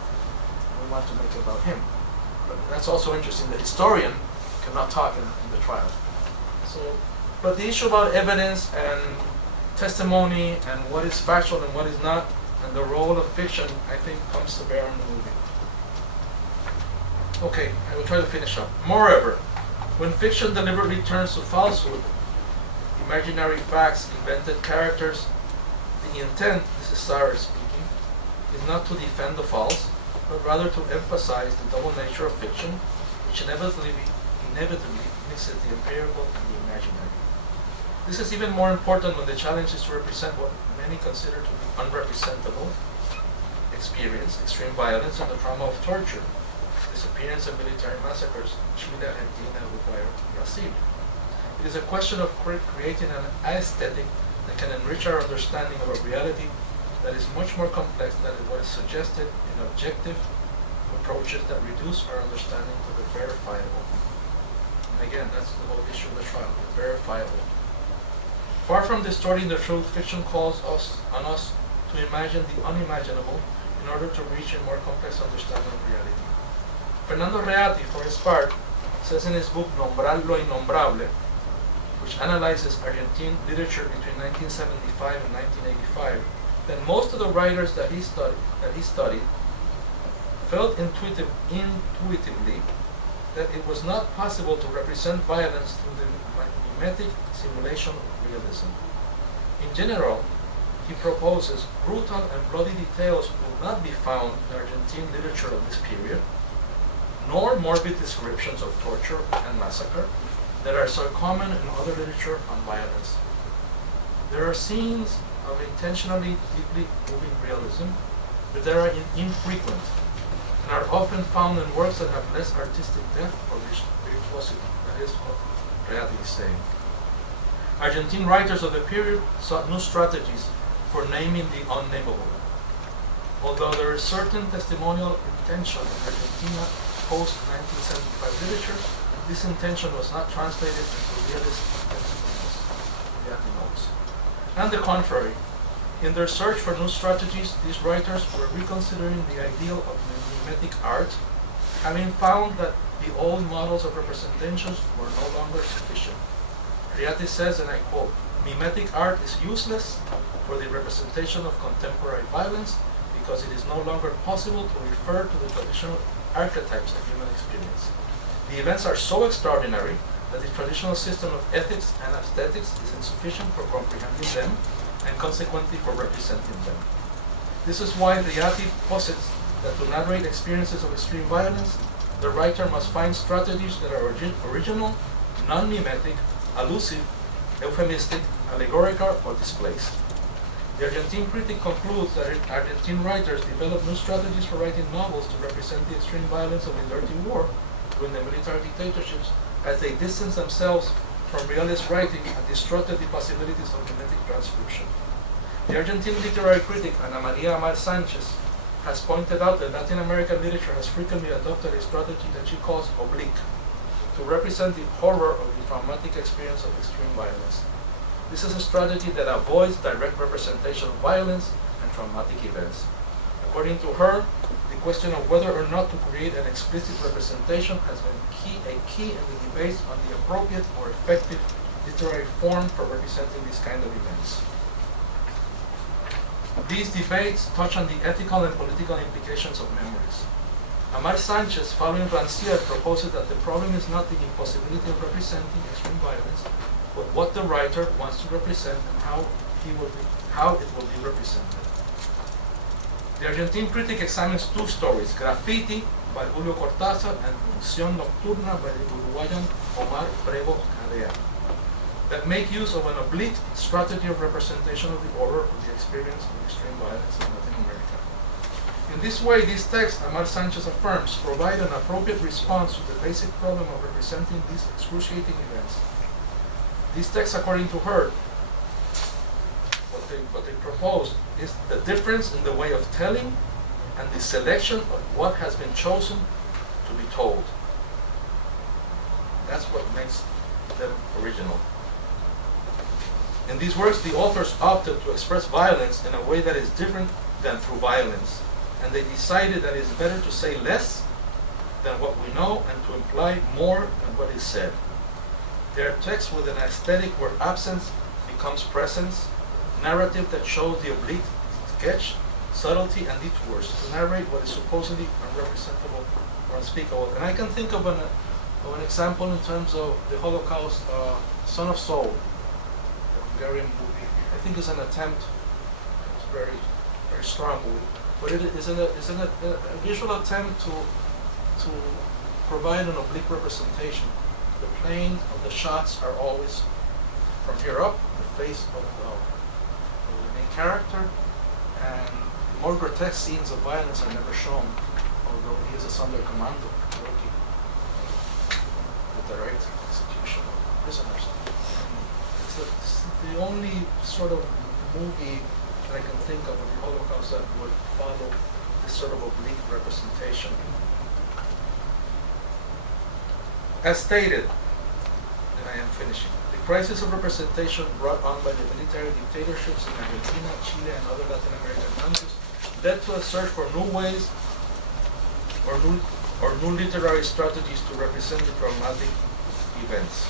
We want to make it about him. But that's also interesting. The historian cannot talk in the trial. So, but the issue about evidence and testimony and what is factual and what is not, and the role of fiction, I think, comes to bear on the movie. Okay, I will try to finish up. Moreover, when fiction deliberately turns to falsehood, imaginary facts, invented characters, the intent, this is Sarah speaking, is not to defend the false, but rather to emphasize the double nature of fiction, which inevitably mixes the empirical and the imaginary. This is even more important when the challenge is to represent what many consider to be unrepresentable experience, extreme violence, and the trauma of torture, disappearance and military massacres, Chile, Argentina, Uruguay, Brazil. It is a question of creating an aesthetic that can enrich our understanding of a reality that is much more complex than what is suggested in objective approaches that reduce our understanding to the verifiable. And again, that's the whole issue of the trial, the verifiable. Far from distorting the truth, fiction calls on us to imagine the unimaginable in order to reach a more complex understanding of reality. Fernando Reati, for his part, says in his book Nombrar lo Innombrable, which analyzes Argentine literature between 1975 and 1985, that most of the writers that he studied felt intuitively that it was not possible to represent violence through the mimetic simulation of realism. In general, he proposes brutal and bloody details will not be found in Argentine literature of this period, nor morbid descriptions of torture and massacre that are so common in other literature on violence. There are scenes of intentionally deeply moving realism, but they are infrequent and are often found in works that have less artistic depth or virtuosity. That is what Reati is saying. Argentine writers of the period sought new strategies for naming the unnameable. Although there is certain testimonial intention in Argentina post-1975 literature, this intention was not translated into realist testimonials, Reati notes. On the contrary, in their search for new strategies, these writers were reconsidering the ideal of mimetic art, having found that the old models of representations were no longer sufficient. Reati says, and I quote, "Mimetic art is useless for the representation of contemporary violence because it is no longer possible to refer to the traditional archetypes of human experience. The events are so extraordinary that the traditional system of ethics and aesthetics is insufficient for comprehending them and consequently for representing them." This is why Reati posits that to narrate experiences of extreme violence, the writer must find strategies that are original, non-mimetic, allusive, euphemistic, allegorical, or displaced. The Argentine critic concludes that Argentine writers developed new strategies for writing novels to represent the extreme violence of the Dirty War during the military dictatorships as they distanced themselves from realist writing and distorted the possibilities of mimetic transcription. The Argentine literary critic Ana Maria Amar Sanchez has pointed out that Latin American literature has frequently adopted a strategy that she calls oblique, to represent the horror of the traumatic experience of extreme violence. This is a strategy that avoids direct representation of violence and traumatic events. According to her, the question of whether or not to create an explicit representation has been a key in the debates on the appropriate or effective literary form for representing these kind of events. These debates touch on the ethical and political implications of memories. Amar Sanchez, following Rancière, proposes that the problem is not the impossibility of representing extreme violence, but what the writer wants to represent and how it will be represented. The Argentine critic examines two stories, Graffiti by Julio Cortázar and Función Nocturna by the Uruguayan Omar Prevo Cadea, that make use of an oblique strategy of representation of the horror of the experience of extreme violence in Latin America. In this way, these texts, Amar Sanchez affirms, provide an appropriate response to the basic problem of representing these excruciating events. These texts, according to her, what they propose is the difference in the way of telling and the selection of what has been chosen to be told. That's what makes them original. In these works, the authors opted to express violence in a way that is different than through violence, and they decided that it is better to say less than what we know and to imply more than what is said. They are texts with an aesthetic where absence becomes presence, narrative that shows the oblique sketch, subtlety and detours to narrate what is supposedly unrepresentable or unspeakable. And I can think of an example in terms of the Holocaust, Son of Soul, the Hungarian movie. I think is an attempt, it's very, very strong movie, but it is a visual attempt to provide an oblique representation. The plane of the shots are always from here up, the face of the main character, and more grotesque scenes of violence are never shown, although he is a Sonder commando working with the right execution of prisoners. It's the only sort of movie that I can think of the Holocaust that would follow this sort of oblique representation. As stated, and I am finishing, the crisis of representation brought on by the military dictatorships in Argentina, Chile, and other Latin American countries led to a search for new ways or new literary strategies to represent the traumatic events.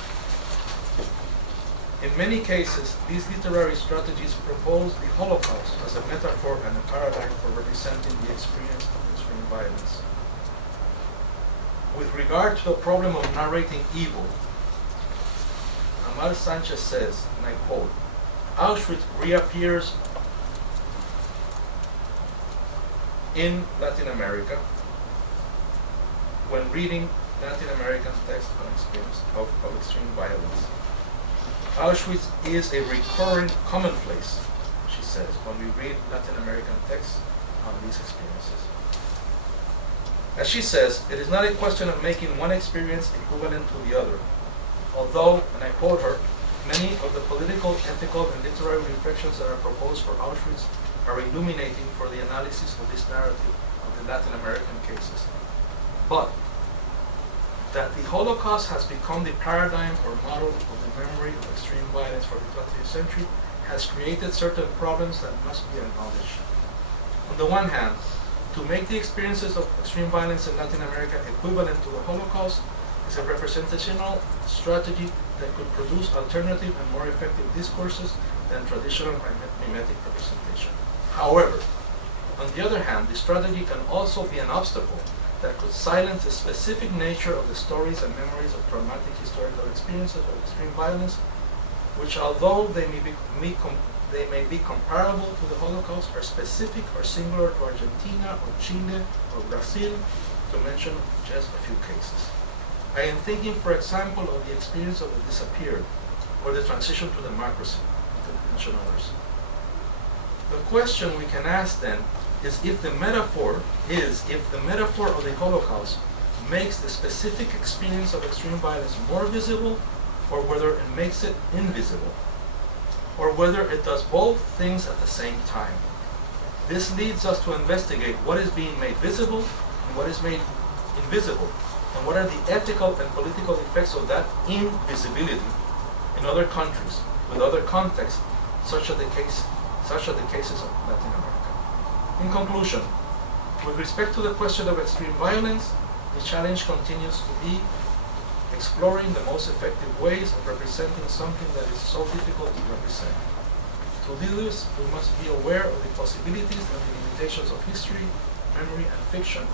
In many cases, these literary strategies propose the Holocaust as a metaphor and a paradigm for representing the experience of extreme violence. With regard to the problem of narrating evil, Amal Sanchez says, and I quote, Auschwitz reappears in Latin America when reading Latin American texts on experience of extreme violence. Auschwitz is a recurrent commonplace, she says, when we read Latin American texts on these experiences. As she says, it is not a question of making one experience equivalent to the other, although, and I quote her, many of the political, ethical, and literary reflections that are proposed for Auschwitz are illuminating for the analysis of this narrative of the Latin American cases. But that the Holocaust has become the paradigm or model of the memory of extreme violence for the 20th century has created certain problems that must be acknowledged. On the one hand, to make the experiences of extreme violence in Latin America equivalent to the Holocaust is a representational strategy that could produce alternative and more effective discourses than traditional mimetic representation. However, on the other hand, the strategy can also be an obstacle that could silence the specific nature of the stories and memories of traumatic historical experiences of extreme violence, which, although they may be comparable to the Holocaust, are specific or singular to Argentina or Chile or Brazil, to mention just a few cases. I am thinking, for example, of the experience of the disappeared or the transition to democracy, to mention others. The question we can ask then is if the metaphor of the Holocaust makes the specific experience of extreme violence more visible, or whether it makes it invisible, or whether it does both things at the same time. This leads us to investigate what is being made visible and what is made invisible, and what are the ethical and political effects of that invisibility in other countries with other contexts, such are the cases of Latin America. In conclusion, with respect to the question of extreme violence, the challenge continues to be exploring the most effective ways of representing something that is so difficult to represent. To do this, we must be aware of the possibilities and the limitations of history, memory, and fiction,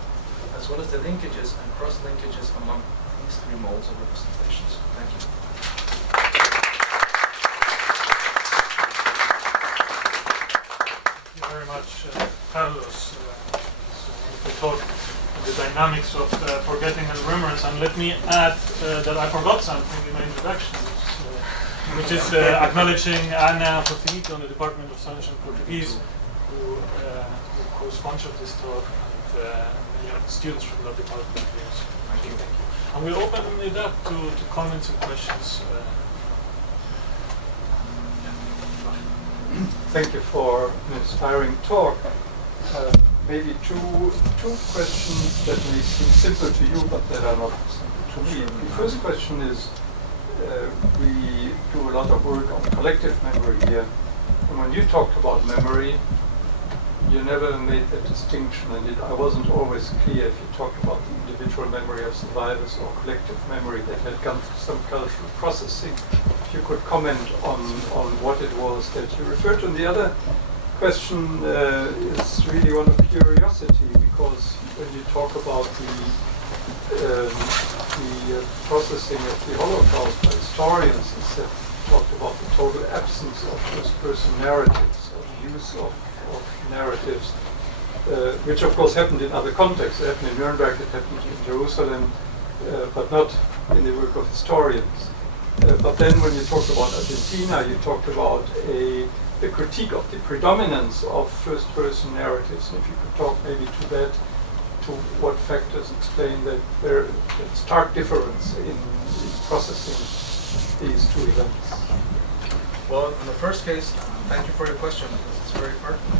as well as the linkages and cross-linkages among these three modes of representations. Thank you. Thank you very much, Carlos. We talk the dynamics of forgetting and remembrance, and let me add that I forgot something in my introduction, which is acknowledging Ana Fotinito in the Department of Spanish and Portuguese, who co-sponsored this talk, and students from that department here. So thank you. And we'll open it up to comments and questions. Thank you for an inspiring talk. Maybe two questions that may seem simple to you, but that are not simple to me. The first question is, we do a lot of work on collective memory here. And when you talked about memory, you never made that distinction, and I wasn't always clear if you talked about the individual memory of survivors or collective memory that had gone through some cultural processing. If you could comment on what it was that you referred to. And the other question is really one of curiosity, because when you talk about the processing of the Holocaust by historians, instead talked about the total absence of first-person narratives, of use of narratives, which of course happened in other contexts. It happened in Nuremberg, it happened in Jerusalem, but not in the work of historians. But then when you talked about Argentina, you talked about the critique of the predominance of first-person narratives. And if you could talk maybe to that, to what factors explain that there is stark difference in processing these two events. Well, in the first case, thank you for your question, because it's very pertinent.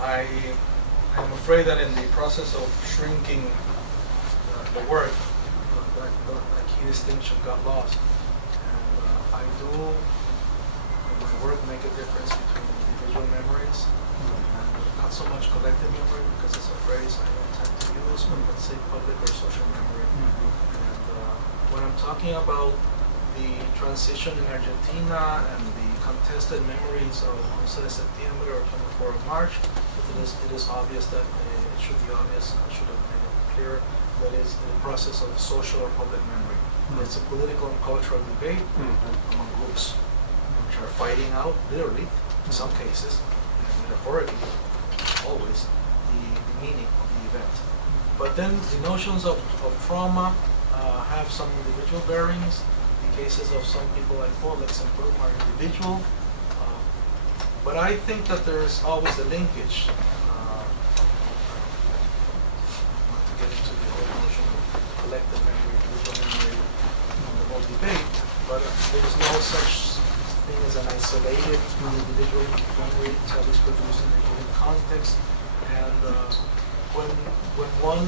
I'm afraid that in the process of shrinking the work, the key distinction got lost. And I do, in my work, make a difference between individual memories and not so much collective memory, because it's a phrase I don't tend to use, but let's say public or social memory. And when I'm talking about the transition in Argentina and the contested memories of 11 de September or 24 of March, it is obvious that it should be obvious, I should have made it clear, that is the process of social or public memory. It's a political and cultural debate among groups which are fighting out, literally, in some cases, and metaphorically, always, the meaning of the event. But then the notions of trauma have some individual bearings. The cases of some people like Paul, like some group are individual. But I think that there's always a linkage. Not to get into the whole notion of collective memory, individual memory, the whole debate, but there's no such thing as an isolated individual memory. It's always produced in a given context. And when one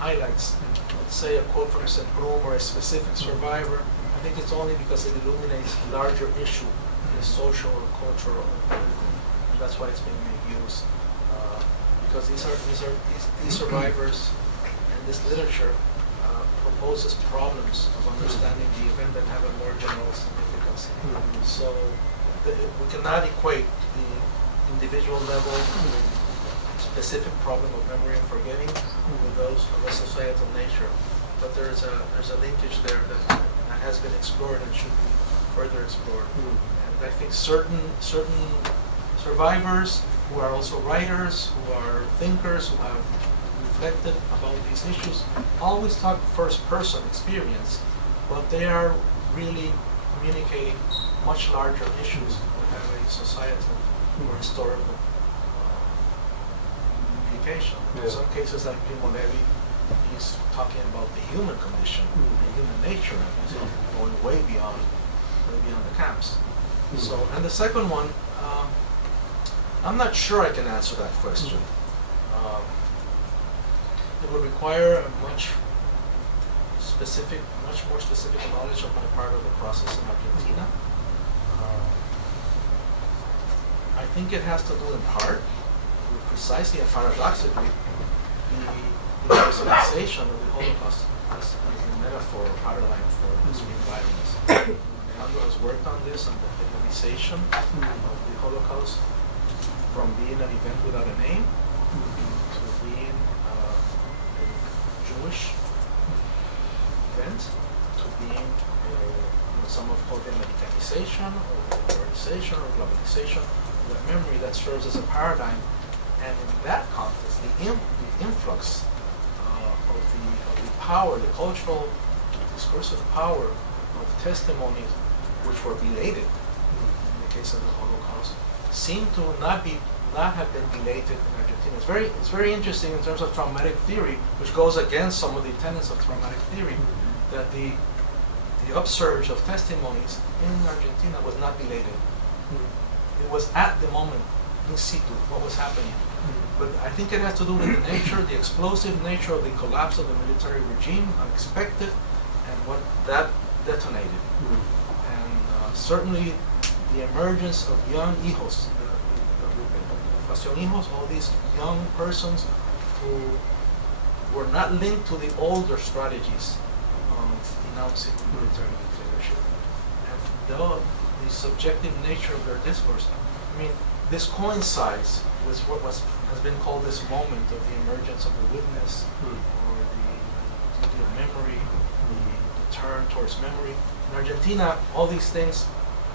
highlights, let's say, a quote from St. Broom or a specific survivor, I think it's only because it illuminates a larger issue, a social or cultural or political, and that's why it's being made use. Because these survivors and this literature proposes problems of understanding the event that have a more general significance. So we cannot equate the individual level specific problem of memory and forgetting with those of a societal nature. But there's a linkage there that has been explored and should be further explored. And I think certain survivors who are also writers, who are thinkers, who have reflected about these issues, always talk first-person experience, but they are really communicating much larger issues that have a societal or historical implication. Yeah. In some cases, like Primo Levi, he's talking about the human condition, the human nature, and he's going way beyond the camps. So, and the second one, I'm not sure I can answer that question. It would require a much more specific knowledge on my part of the process in Argentina. I think it has to do in part, precisely and paradoxically, the personalization of the Holocaust as a metaphor or paradigm for extreme violence. Alejandro has worked on this, on the personalization of the Holocaust, from being an event without a name to being a Jewish event, to being some have called it Americanization or globalization or globalization, the memory that serves as a paradigm. And in that context, the influx of the power, the cultural, discursive power of testimonies which were belated in the case of the Holocaust, seem to not have been belated in Argentina. It's very interesting in terms of traumatic theory, which goes against some of the tenets of traumatic theory, that the upsurge of testimonies in Argentina was not belated. It was at the moment, in situ, what was happening. But I think it has to do with the nature, the explosive nature of the collapse of the military regime, unexpected, and what that detonated. And certainly the emergence of young hijos, Pasión hijos, all these young persons who were not linked to the older strategies of denouncing military dictatorship. And the subjective nature of their discourse, I mean, this coincides with what has been called this moment of the emergence of the witness, or the duty of memory, the turn towards memory. In Argentina, all these things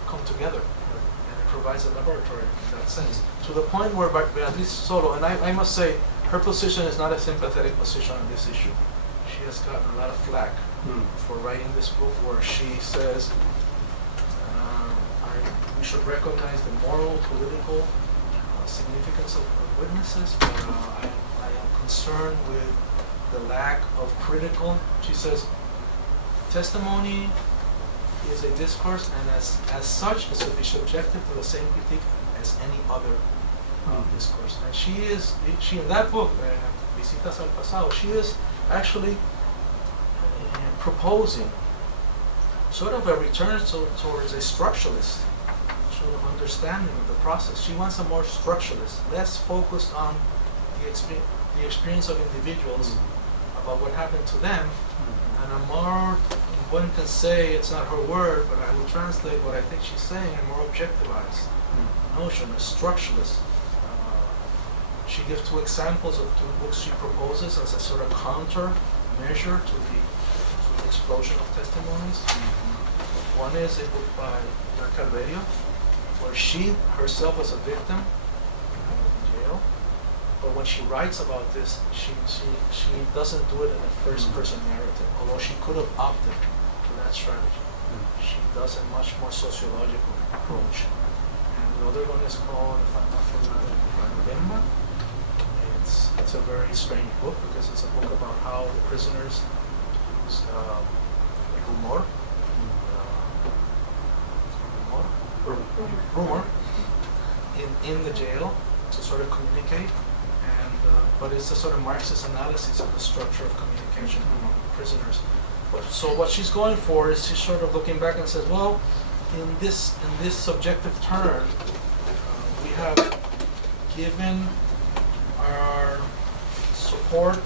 come together, and it provides a laboratory in that sense. To the point where Beatriz Solo, and I must say, her position is not a sympathetic position on this issue. She has gotten a lot of flack for writing this book, where she says we should recognize the moral, political significance of witnesses, but I am concerned with the lack of critical. She says testimony is a discourse, and as such, it should be subjected to the same critique as any other discourse. And she in that book, Visitas al Pasado, she is actually proposing sort of a return towards a structuralist sort of understanding of the process. She wants a more structuralist, less focused on the experience of individuals about what happened to them, and a more, one can say, it's not her word, but I will translate what I think she's saying, a more objectivized notion, a structuralist. She gives two examples of two books she proposes as a sort of counter measure to the explosion of testimonies. One is a book by Calverio, where she herself was a victim in jail, but when she writes about this, she doesn't do it in a first-person narrative, although she could have opted for that strategy. She does a much more sociological approach. And the other one is called Lemba. It's a very strange book, because it's a book about how the prisoners use rumor in the jail to sort of communicate, and but it's a sort of Marxist analysis of the structure of communication among prisoners. So what she's going for is she's sort of looking back and says, well, in this subjective turn, we have given our support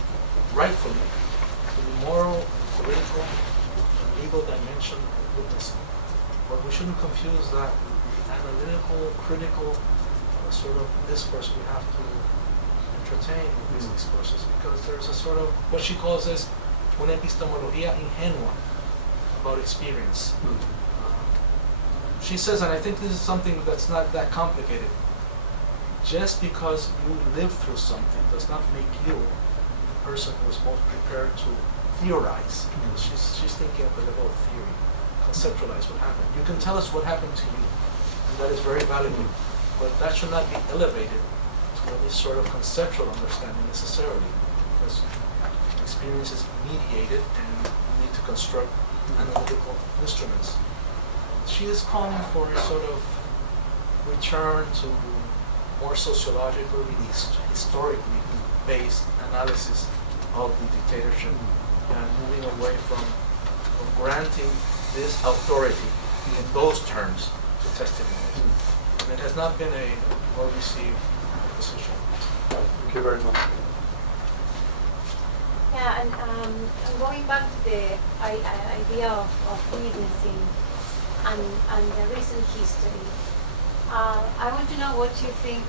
rightfully to the moral, political, and legal dimension of witnessing. But we shouldn't confuse that with the analytical, critical sort of discourse we have to entertain with these discourses, because there's a sort of, what she calls this, una epistemología ingenua about experience. She says, and I think this is something that's not that complicated, just because you live through something does not make you the person who is most prepared to theorize. She's thinking at the level of theory, conceptualize what happened. You can tell us what happened to you, and that is very valuable, but that should not be elevated to any sort of conceptual understanding necessarily, because experience is mediated and you need to construct analytical instruments. She is calling for a sort of return to more sociologically, historically based analysis of the dictatorship, and moving away from granting this authority in those terms to testimonies. And it has not been a well-received position. Thank you very much. Yeah, and going back to the idea of witnessing and the recent history, I want to know what you think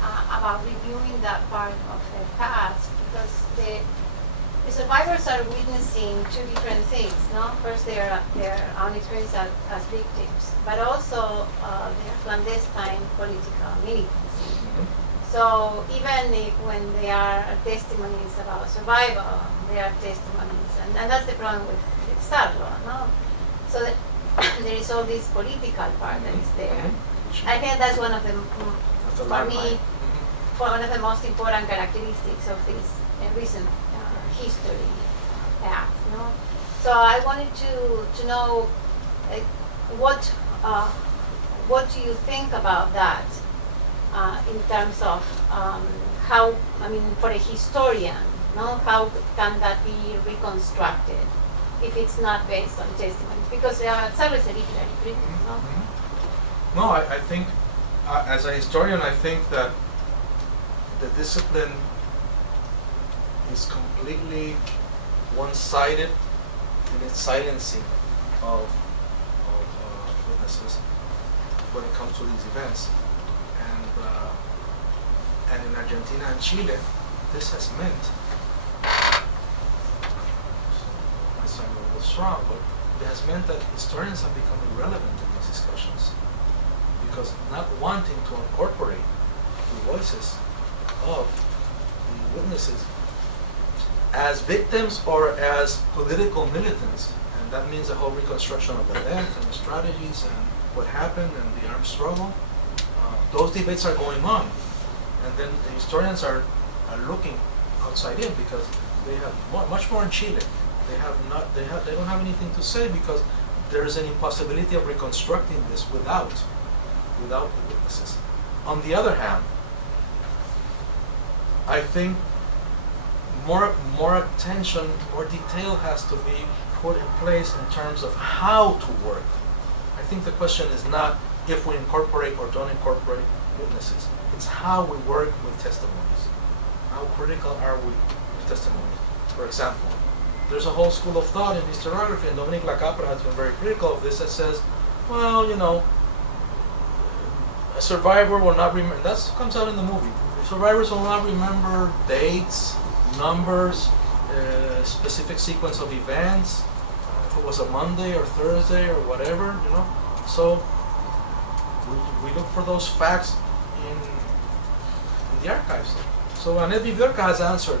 about reviewing that part of the past, because the survivors are witnessing two different things, no? First, their own experience as victims, but also their clandestine political militancy. So even when they are testimonies about survival, they are testimonies, and that's the problem with Sarlo, no? So there is all this political part that is there. I think that's one of the, for me, one of the most important characteristics of this recent history path, no? So I wanted to know what do you think about that in terms of how, I mean, for a historian, no, how can that be reconstructed if it's not based on testimony? Because it's always a literary treatment, no? No, I think, as a historian, I think that the discipline is completely one-sided in its silencing of witnesses when it comes to these events. And in Argentina and Chile, this has meant, I sound a little strong, but it has meant that historians have become irrelevant in these discussions because not wanting to incorporate the voices of the witnesses as victims or as political militants, and that means the whole reconstruction of the death and the strategies and what happened and the armed struggle. Those debates are going on, and then the historians are looking outside in because they have much more in Chile. They don't have anything to say because there is an impossibility of reconstructing this without the witnesses. On the other hand, I think more attention, more detail has to be put in place in terms of how to work. I think the question is not if we incorporate or don't incorporate witnesses. It's how we work with testimonies. How critical are we with testimonies? For example, there's a whole school of thought in historiography, and Dominique Lacapra has been very critical of this, that says, well, you know, a survivor will not remember, that comes out in the movie, survivors will not remember dates, numbers, specific sequence of events, if it was a Monday or Thursday or whatever, you know. So we look for those facts in the archives. So Annette Viviorca has answered,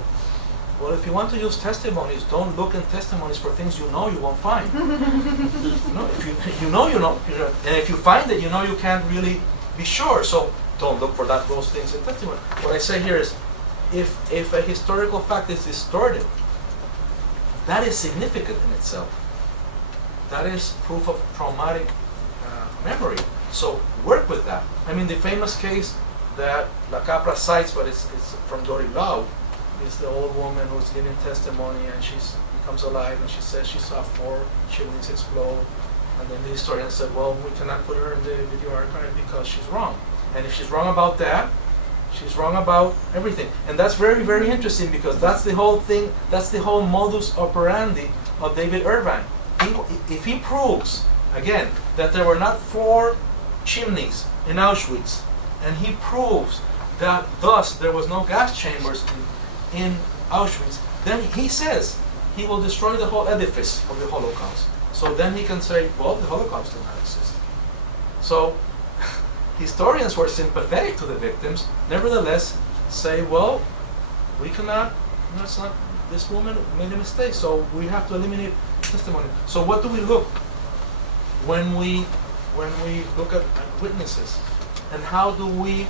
well, if you want to use testimonies, don't look in testimonies for things you know you won't find. If you know, and if you find it, you know you can't really be sure. So don't look for those things in testimony. What I say here is, if a historical fact is distorted, that is significant in itself. That is proof of traumatic memory. So work with that. I mean, the famous case that Lacapra cites, but it's from Dori Lau, is the old woman who's giving testimony and she becomes alive and she says she saw 4 chimneys explode. And then the historian said, well, we cannot put her in the video archive because she's wrong. And if she's wrong about that, she's wrong about everything. And that's very, very interesting because that's the whole thing, that's the whole modus operandi of David Irvine. If he proves, again, that there were not 4 chimneys in Auschwitz, and he proves that thus there was no gas chambers in Auschwitz, then he says he will destroy the whole edifice of the Holocaust. So then he can say, well, the Holocaust did not exist. So historians who are sympathetic to the victims nevertheless say, well, we cannot, that's not, this woman made a mistake, so we have to eliminate testimony. So what do we look when we look at witnesses, and how do we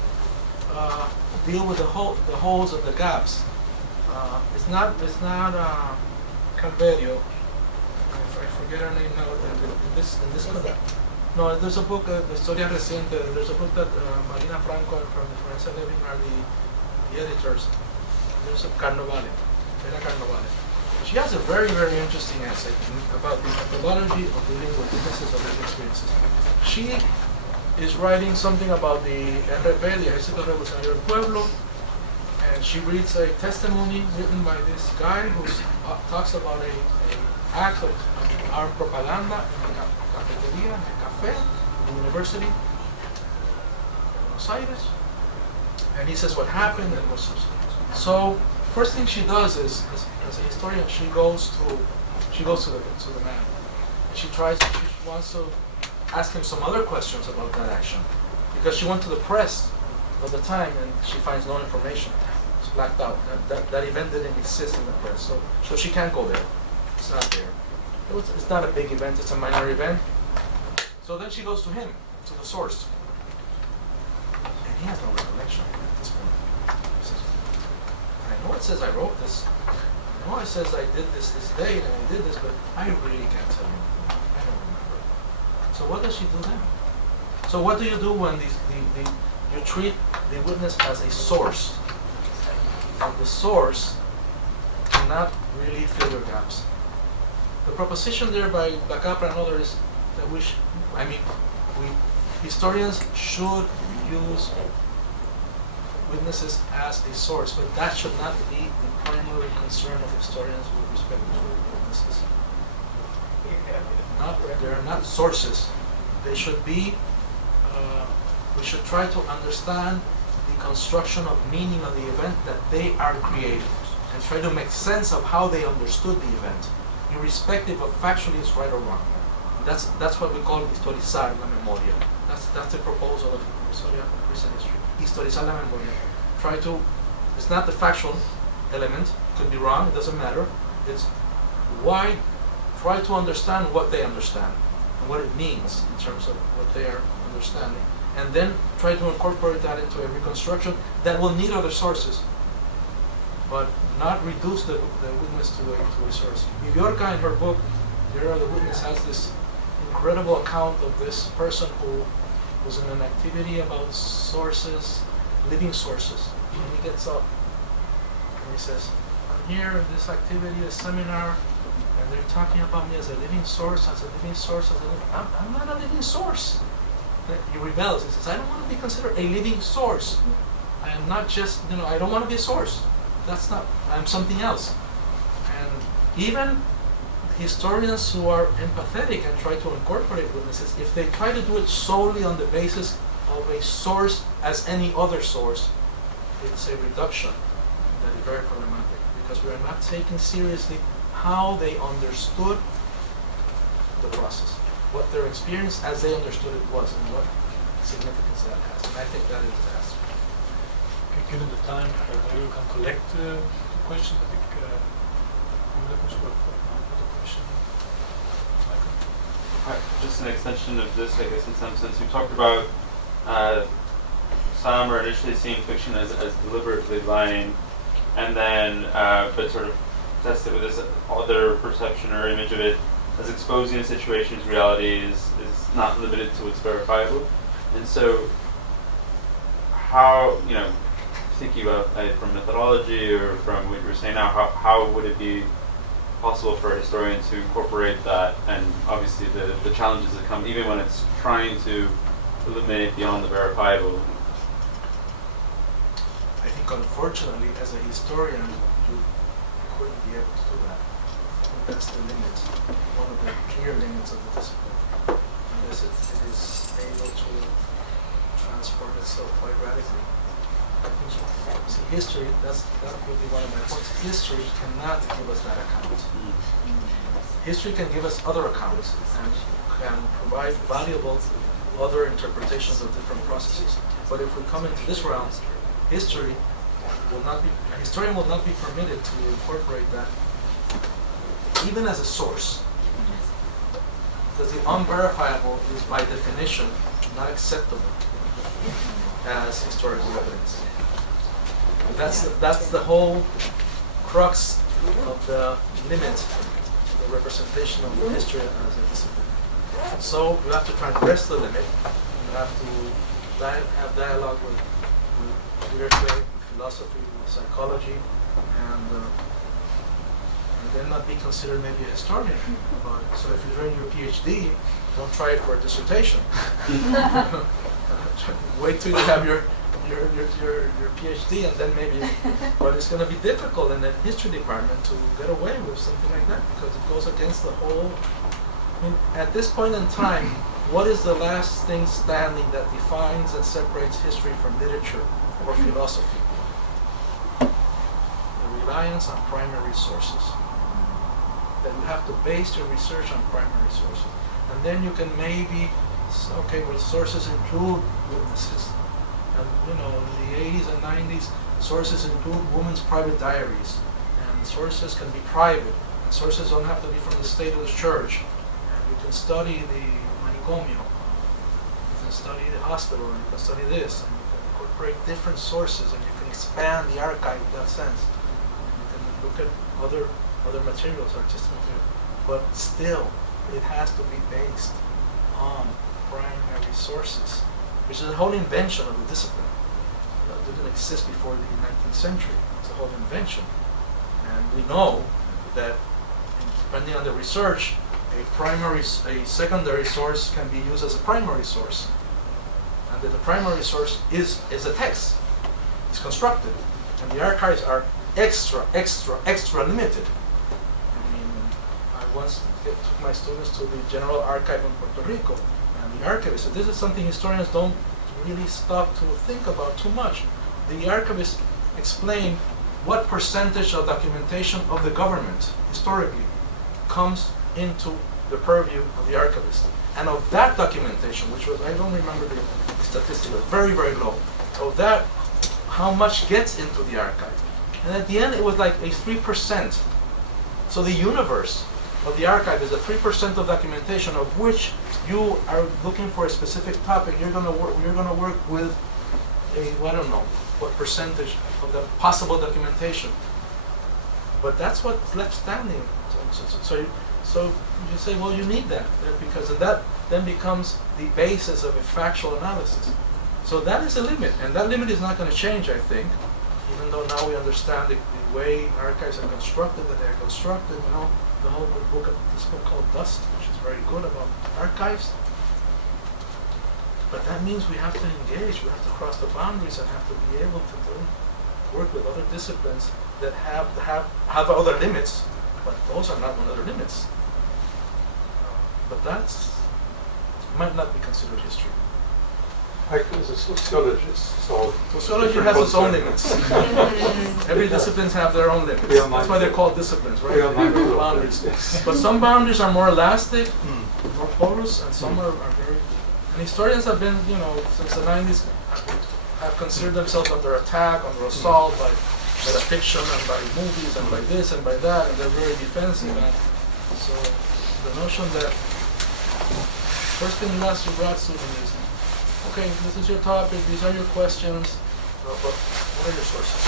deal with the holes and the gaps? It's not Calverio. I forget her name now. In this no, there's a book, the Historia Reciente. There's a book that Marina Franco from the Forensic Living are the editors. There's a Carnovale, Vera Carnovale. She has a very, very interesting essay about the methodology of dealing with witnesses of lived experiences. She is writing something about the RP, the Ejército Revolucionario del Pueblo, and she reads a testimony written by this guy who talks about a act of armed propaganda in the cafeteria, in the cafe, in the university of Buenos Aires, and he says what happened and what's so. First thing she does is, as a historian, she goes to the man, and she wants to ask him some other questions about that action, because she went to the press at the time and she finds no information. It's blacked out. That event didn't exist in the press, so she can't go there. It's not there. It's not a big event. It's a minor event. So then she goes to him, to the source, and he has no recollection at this point. He says, I know it says I wrote this. I know it says I did this date and I did this, but I really can't tell you. I don't remember. So what does she do then? So what do you do when you treat the witness as a source? And the source cannot really fill your gaps. the proposition there by Capra and others that historians should use witnesses as a source, but that should not be the primary concern of historians with respect to witnesses. They are not sources. They should be, we should try to understand the construction of meaning of the event that they are creating and try to make sense of how they understood the event, irrespective of factually it's right or wrong. That's what we call historizar la memoria. That's the proposal of recent history. Historizar la memoria. It's not the factual element, could be wrong, it doesn't matter. It's why, try to understand what they understand and what it means in terms of what they are understanding. And then try to incorporate that into a reconstruction that will need other sources, but not reduce the witness to a source. Viviorca, in her book, There Are the Witness, has this incredible account of this person who was in an activity about sources, living sources. And he gets up and he says, I'm here in this activity, a seminar, and they're talking about me as a living source, I'm not a living source. He rebels. He says, I don't want to be considered a living source. I am not just, I don't want to be a source. I'm something else. And even historians who are empathetic and try to incorporate witnesses, if they try to do it solely on the basis of a source as any other source, it's a reduction that is very problematic, because we are not taking seriously how they understood the process, what their experience as they understood it was, and what significance that has. And I think that is the task. Okay, given the time, maybe we can collect the questions. I think that was what the question. Michael? Just an extension of this, I guess, in some sense. You talked about some are initially seeing fiction as deliberately lying, and then but sort of tested with this other perception or image of it as exposing a situation's reality is not limited to what's verifiable. And so how, thinking about it from methodology or from what you were saying now, how would it be possible for a historian to incorporate that, and obviously the challenges that come even when it's trying to eliminate beyond the verifiable? I think unfortunately as a historian you couldn't be able to do that. That's the limit, one of the clear limits of the discipline, unless it is able to transform itself quite radically. See, history, that would be one of my points. History cannot give us that account. History can give us other accounts and can provide valuable other interpretations of different processes. But if we come into this realm, a historian will not be permitted to incorporate that even as a source. Because the unverifiable is by definition not acceptable as historical evidence. And that's the whole crux of the limit, the representation of history as a discipline. So you have to transgress the limit. You have to have dialogue with literature, with philosophy, with psychology, and then not be considered maybe a historian. So if you're doing your PhD, don't try it for a dissertation. Wait till you have your PhD, and then maybe. But it's going to be difficult in the history department to get away with something like that, because it goes against the whole. At this point in time, what is the last thing standing that defines and separates history from literature or philosophy? The reliance on primary sources. That you have to base your research on primary sources. And then you can maybe, sources include witnesses. And in the 80s and 90s, sources include women's private diaries. And sources can be private. And sources don't have to be from the state or the church. And you can study the manicomio. You can study the hospital, and you can study this. And you can incorporate different sources, and you can expand the archive in that sense. And you can look at other materials, artistic material, but still it has to be based on primary sources, which is a whole invention of the discipline. It didn't exist before the 19th century. It's a whole invention. And we know that depending on the research, a secondary source can be used as a primary source. And then the primary source is a text. It's constructed. And the archives are extra limited. I mean, I once took my students to the General Archive in Puerto Rico, and the archivist said, this is something historians don't really stop to think about too much. The archivist explained what percentage of documentation of the government, historically, comes into the purview of the archivist. And of that documentation, which was, I don't remember the statistic, was very, very low. Of that, how much gets into the archive? And at the end, it was like a 3%. So the universe of the archive is a 3% of documentation, of which you are looking for a specific topic. You're going to work with a, I don't know, what percentage of the possible documentation. But that's what's left standing. So you say, well, you need that, because that then becomes the basis of a factual analysis. So that is a limit, and that limit is not going to change, I think, even though now we understand the way archives are constructed, that they're constructed, you know, the whole this book called Dust, which is very good about archives. But that means we have to engage, we have to cross the boundaries and have to be able to work with other disciplines that have other limits, but those are not other limits. But that's might not be considered history. As a sociologist, so sociology has its own limits. Every disciplines have their own limits. That's why they're called disciplines, right? Boundaries. But some boundaries are more elastic, more porous, and some are very. And historians have been, you know, since the 90s, have considered themselves under attack, under assault by the fiction and by movies and by this and by that, and they're very defensive. And so the notion that first thing you ask your grad student is, okay, this is your topic, these are your questions, but what are your sources?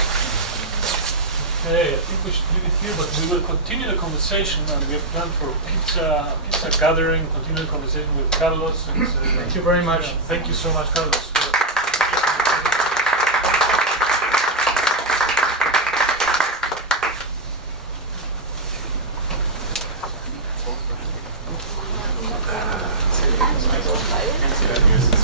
Okay, I think we should leave it here, but we will continue the conversation, and we have planned for pizza gathering, continue the conversation with Carlos. And, Thank you very much. Thank you so much, Carlos. Thank you.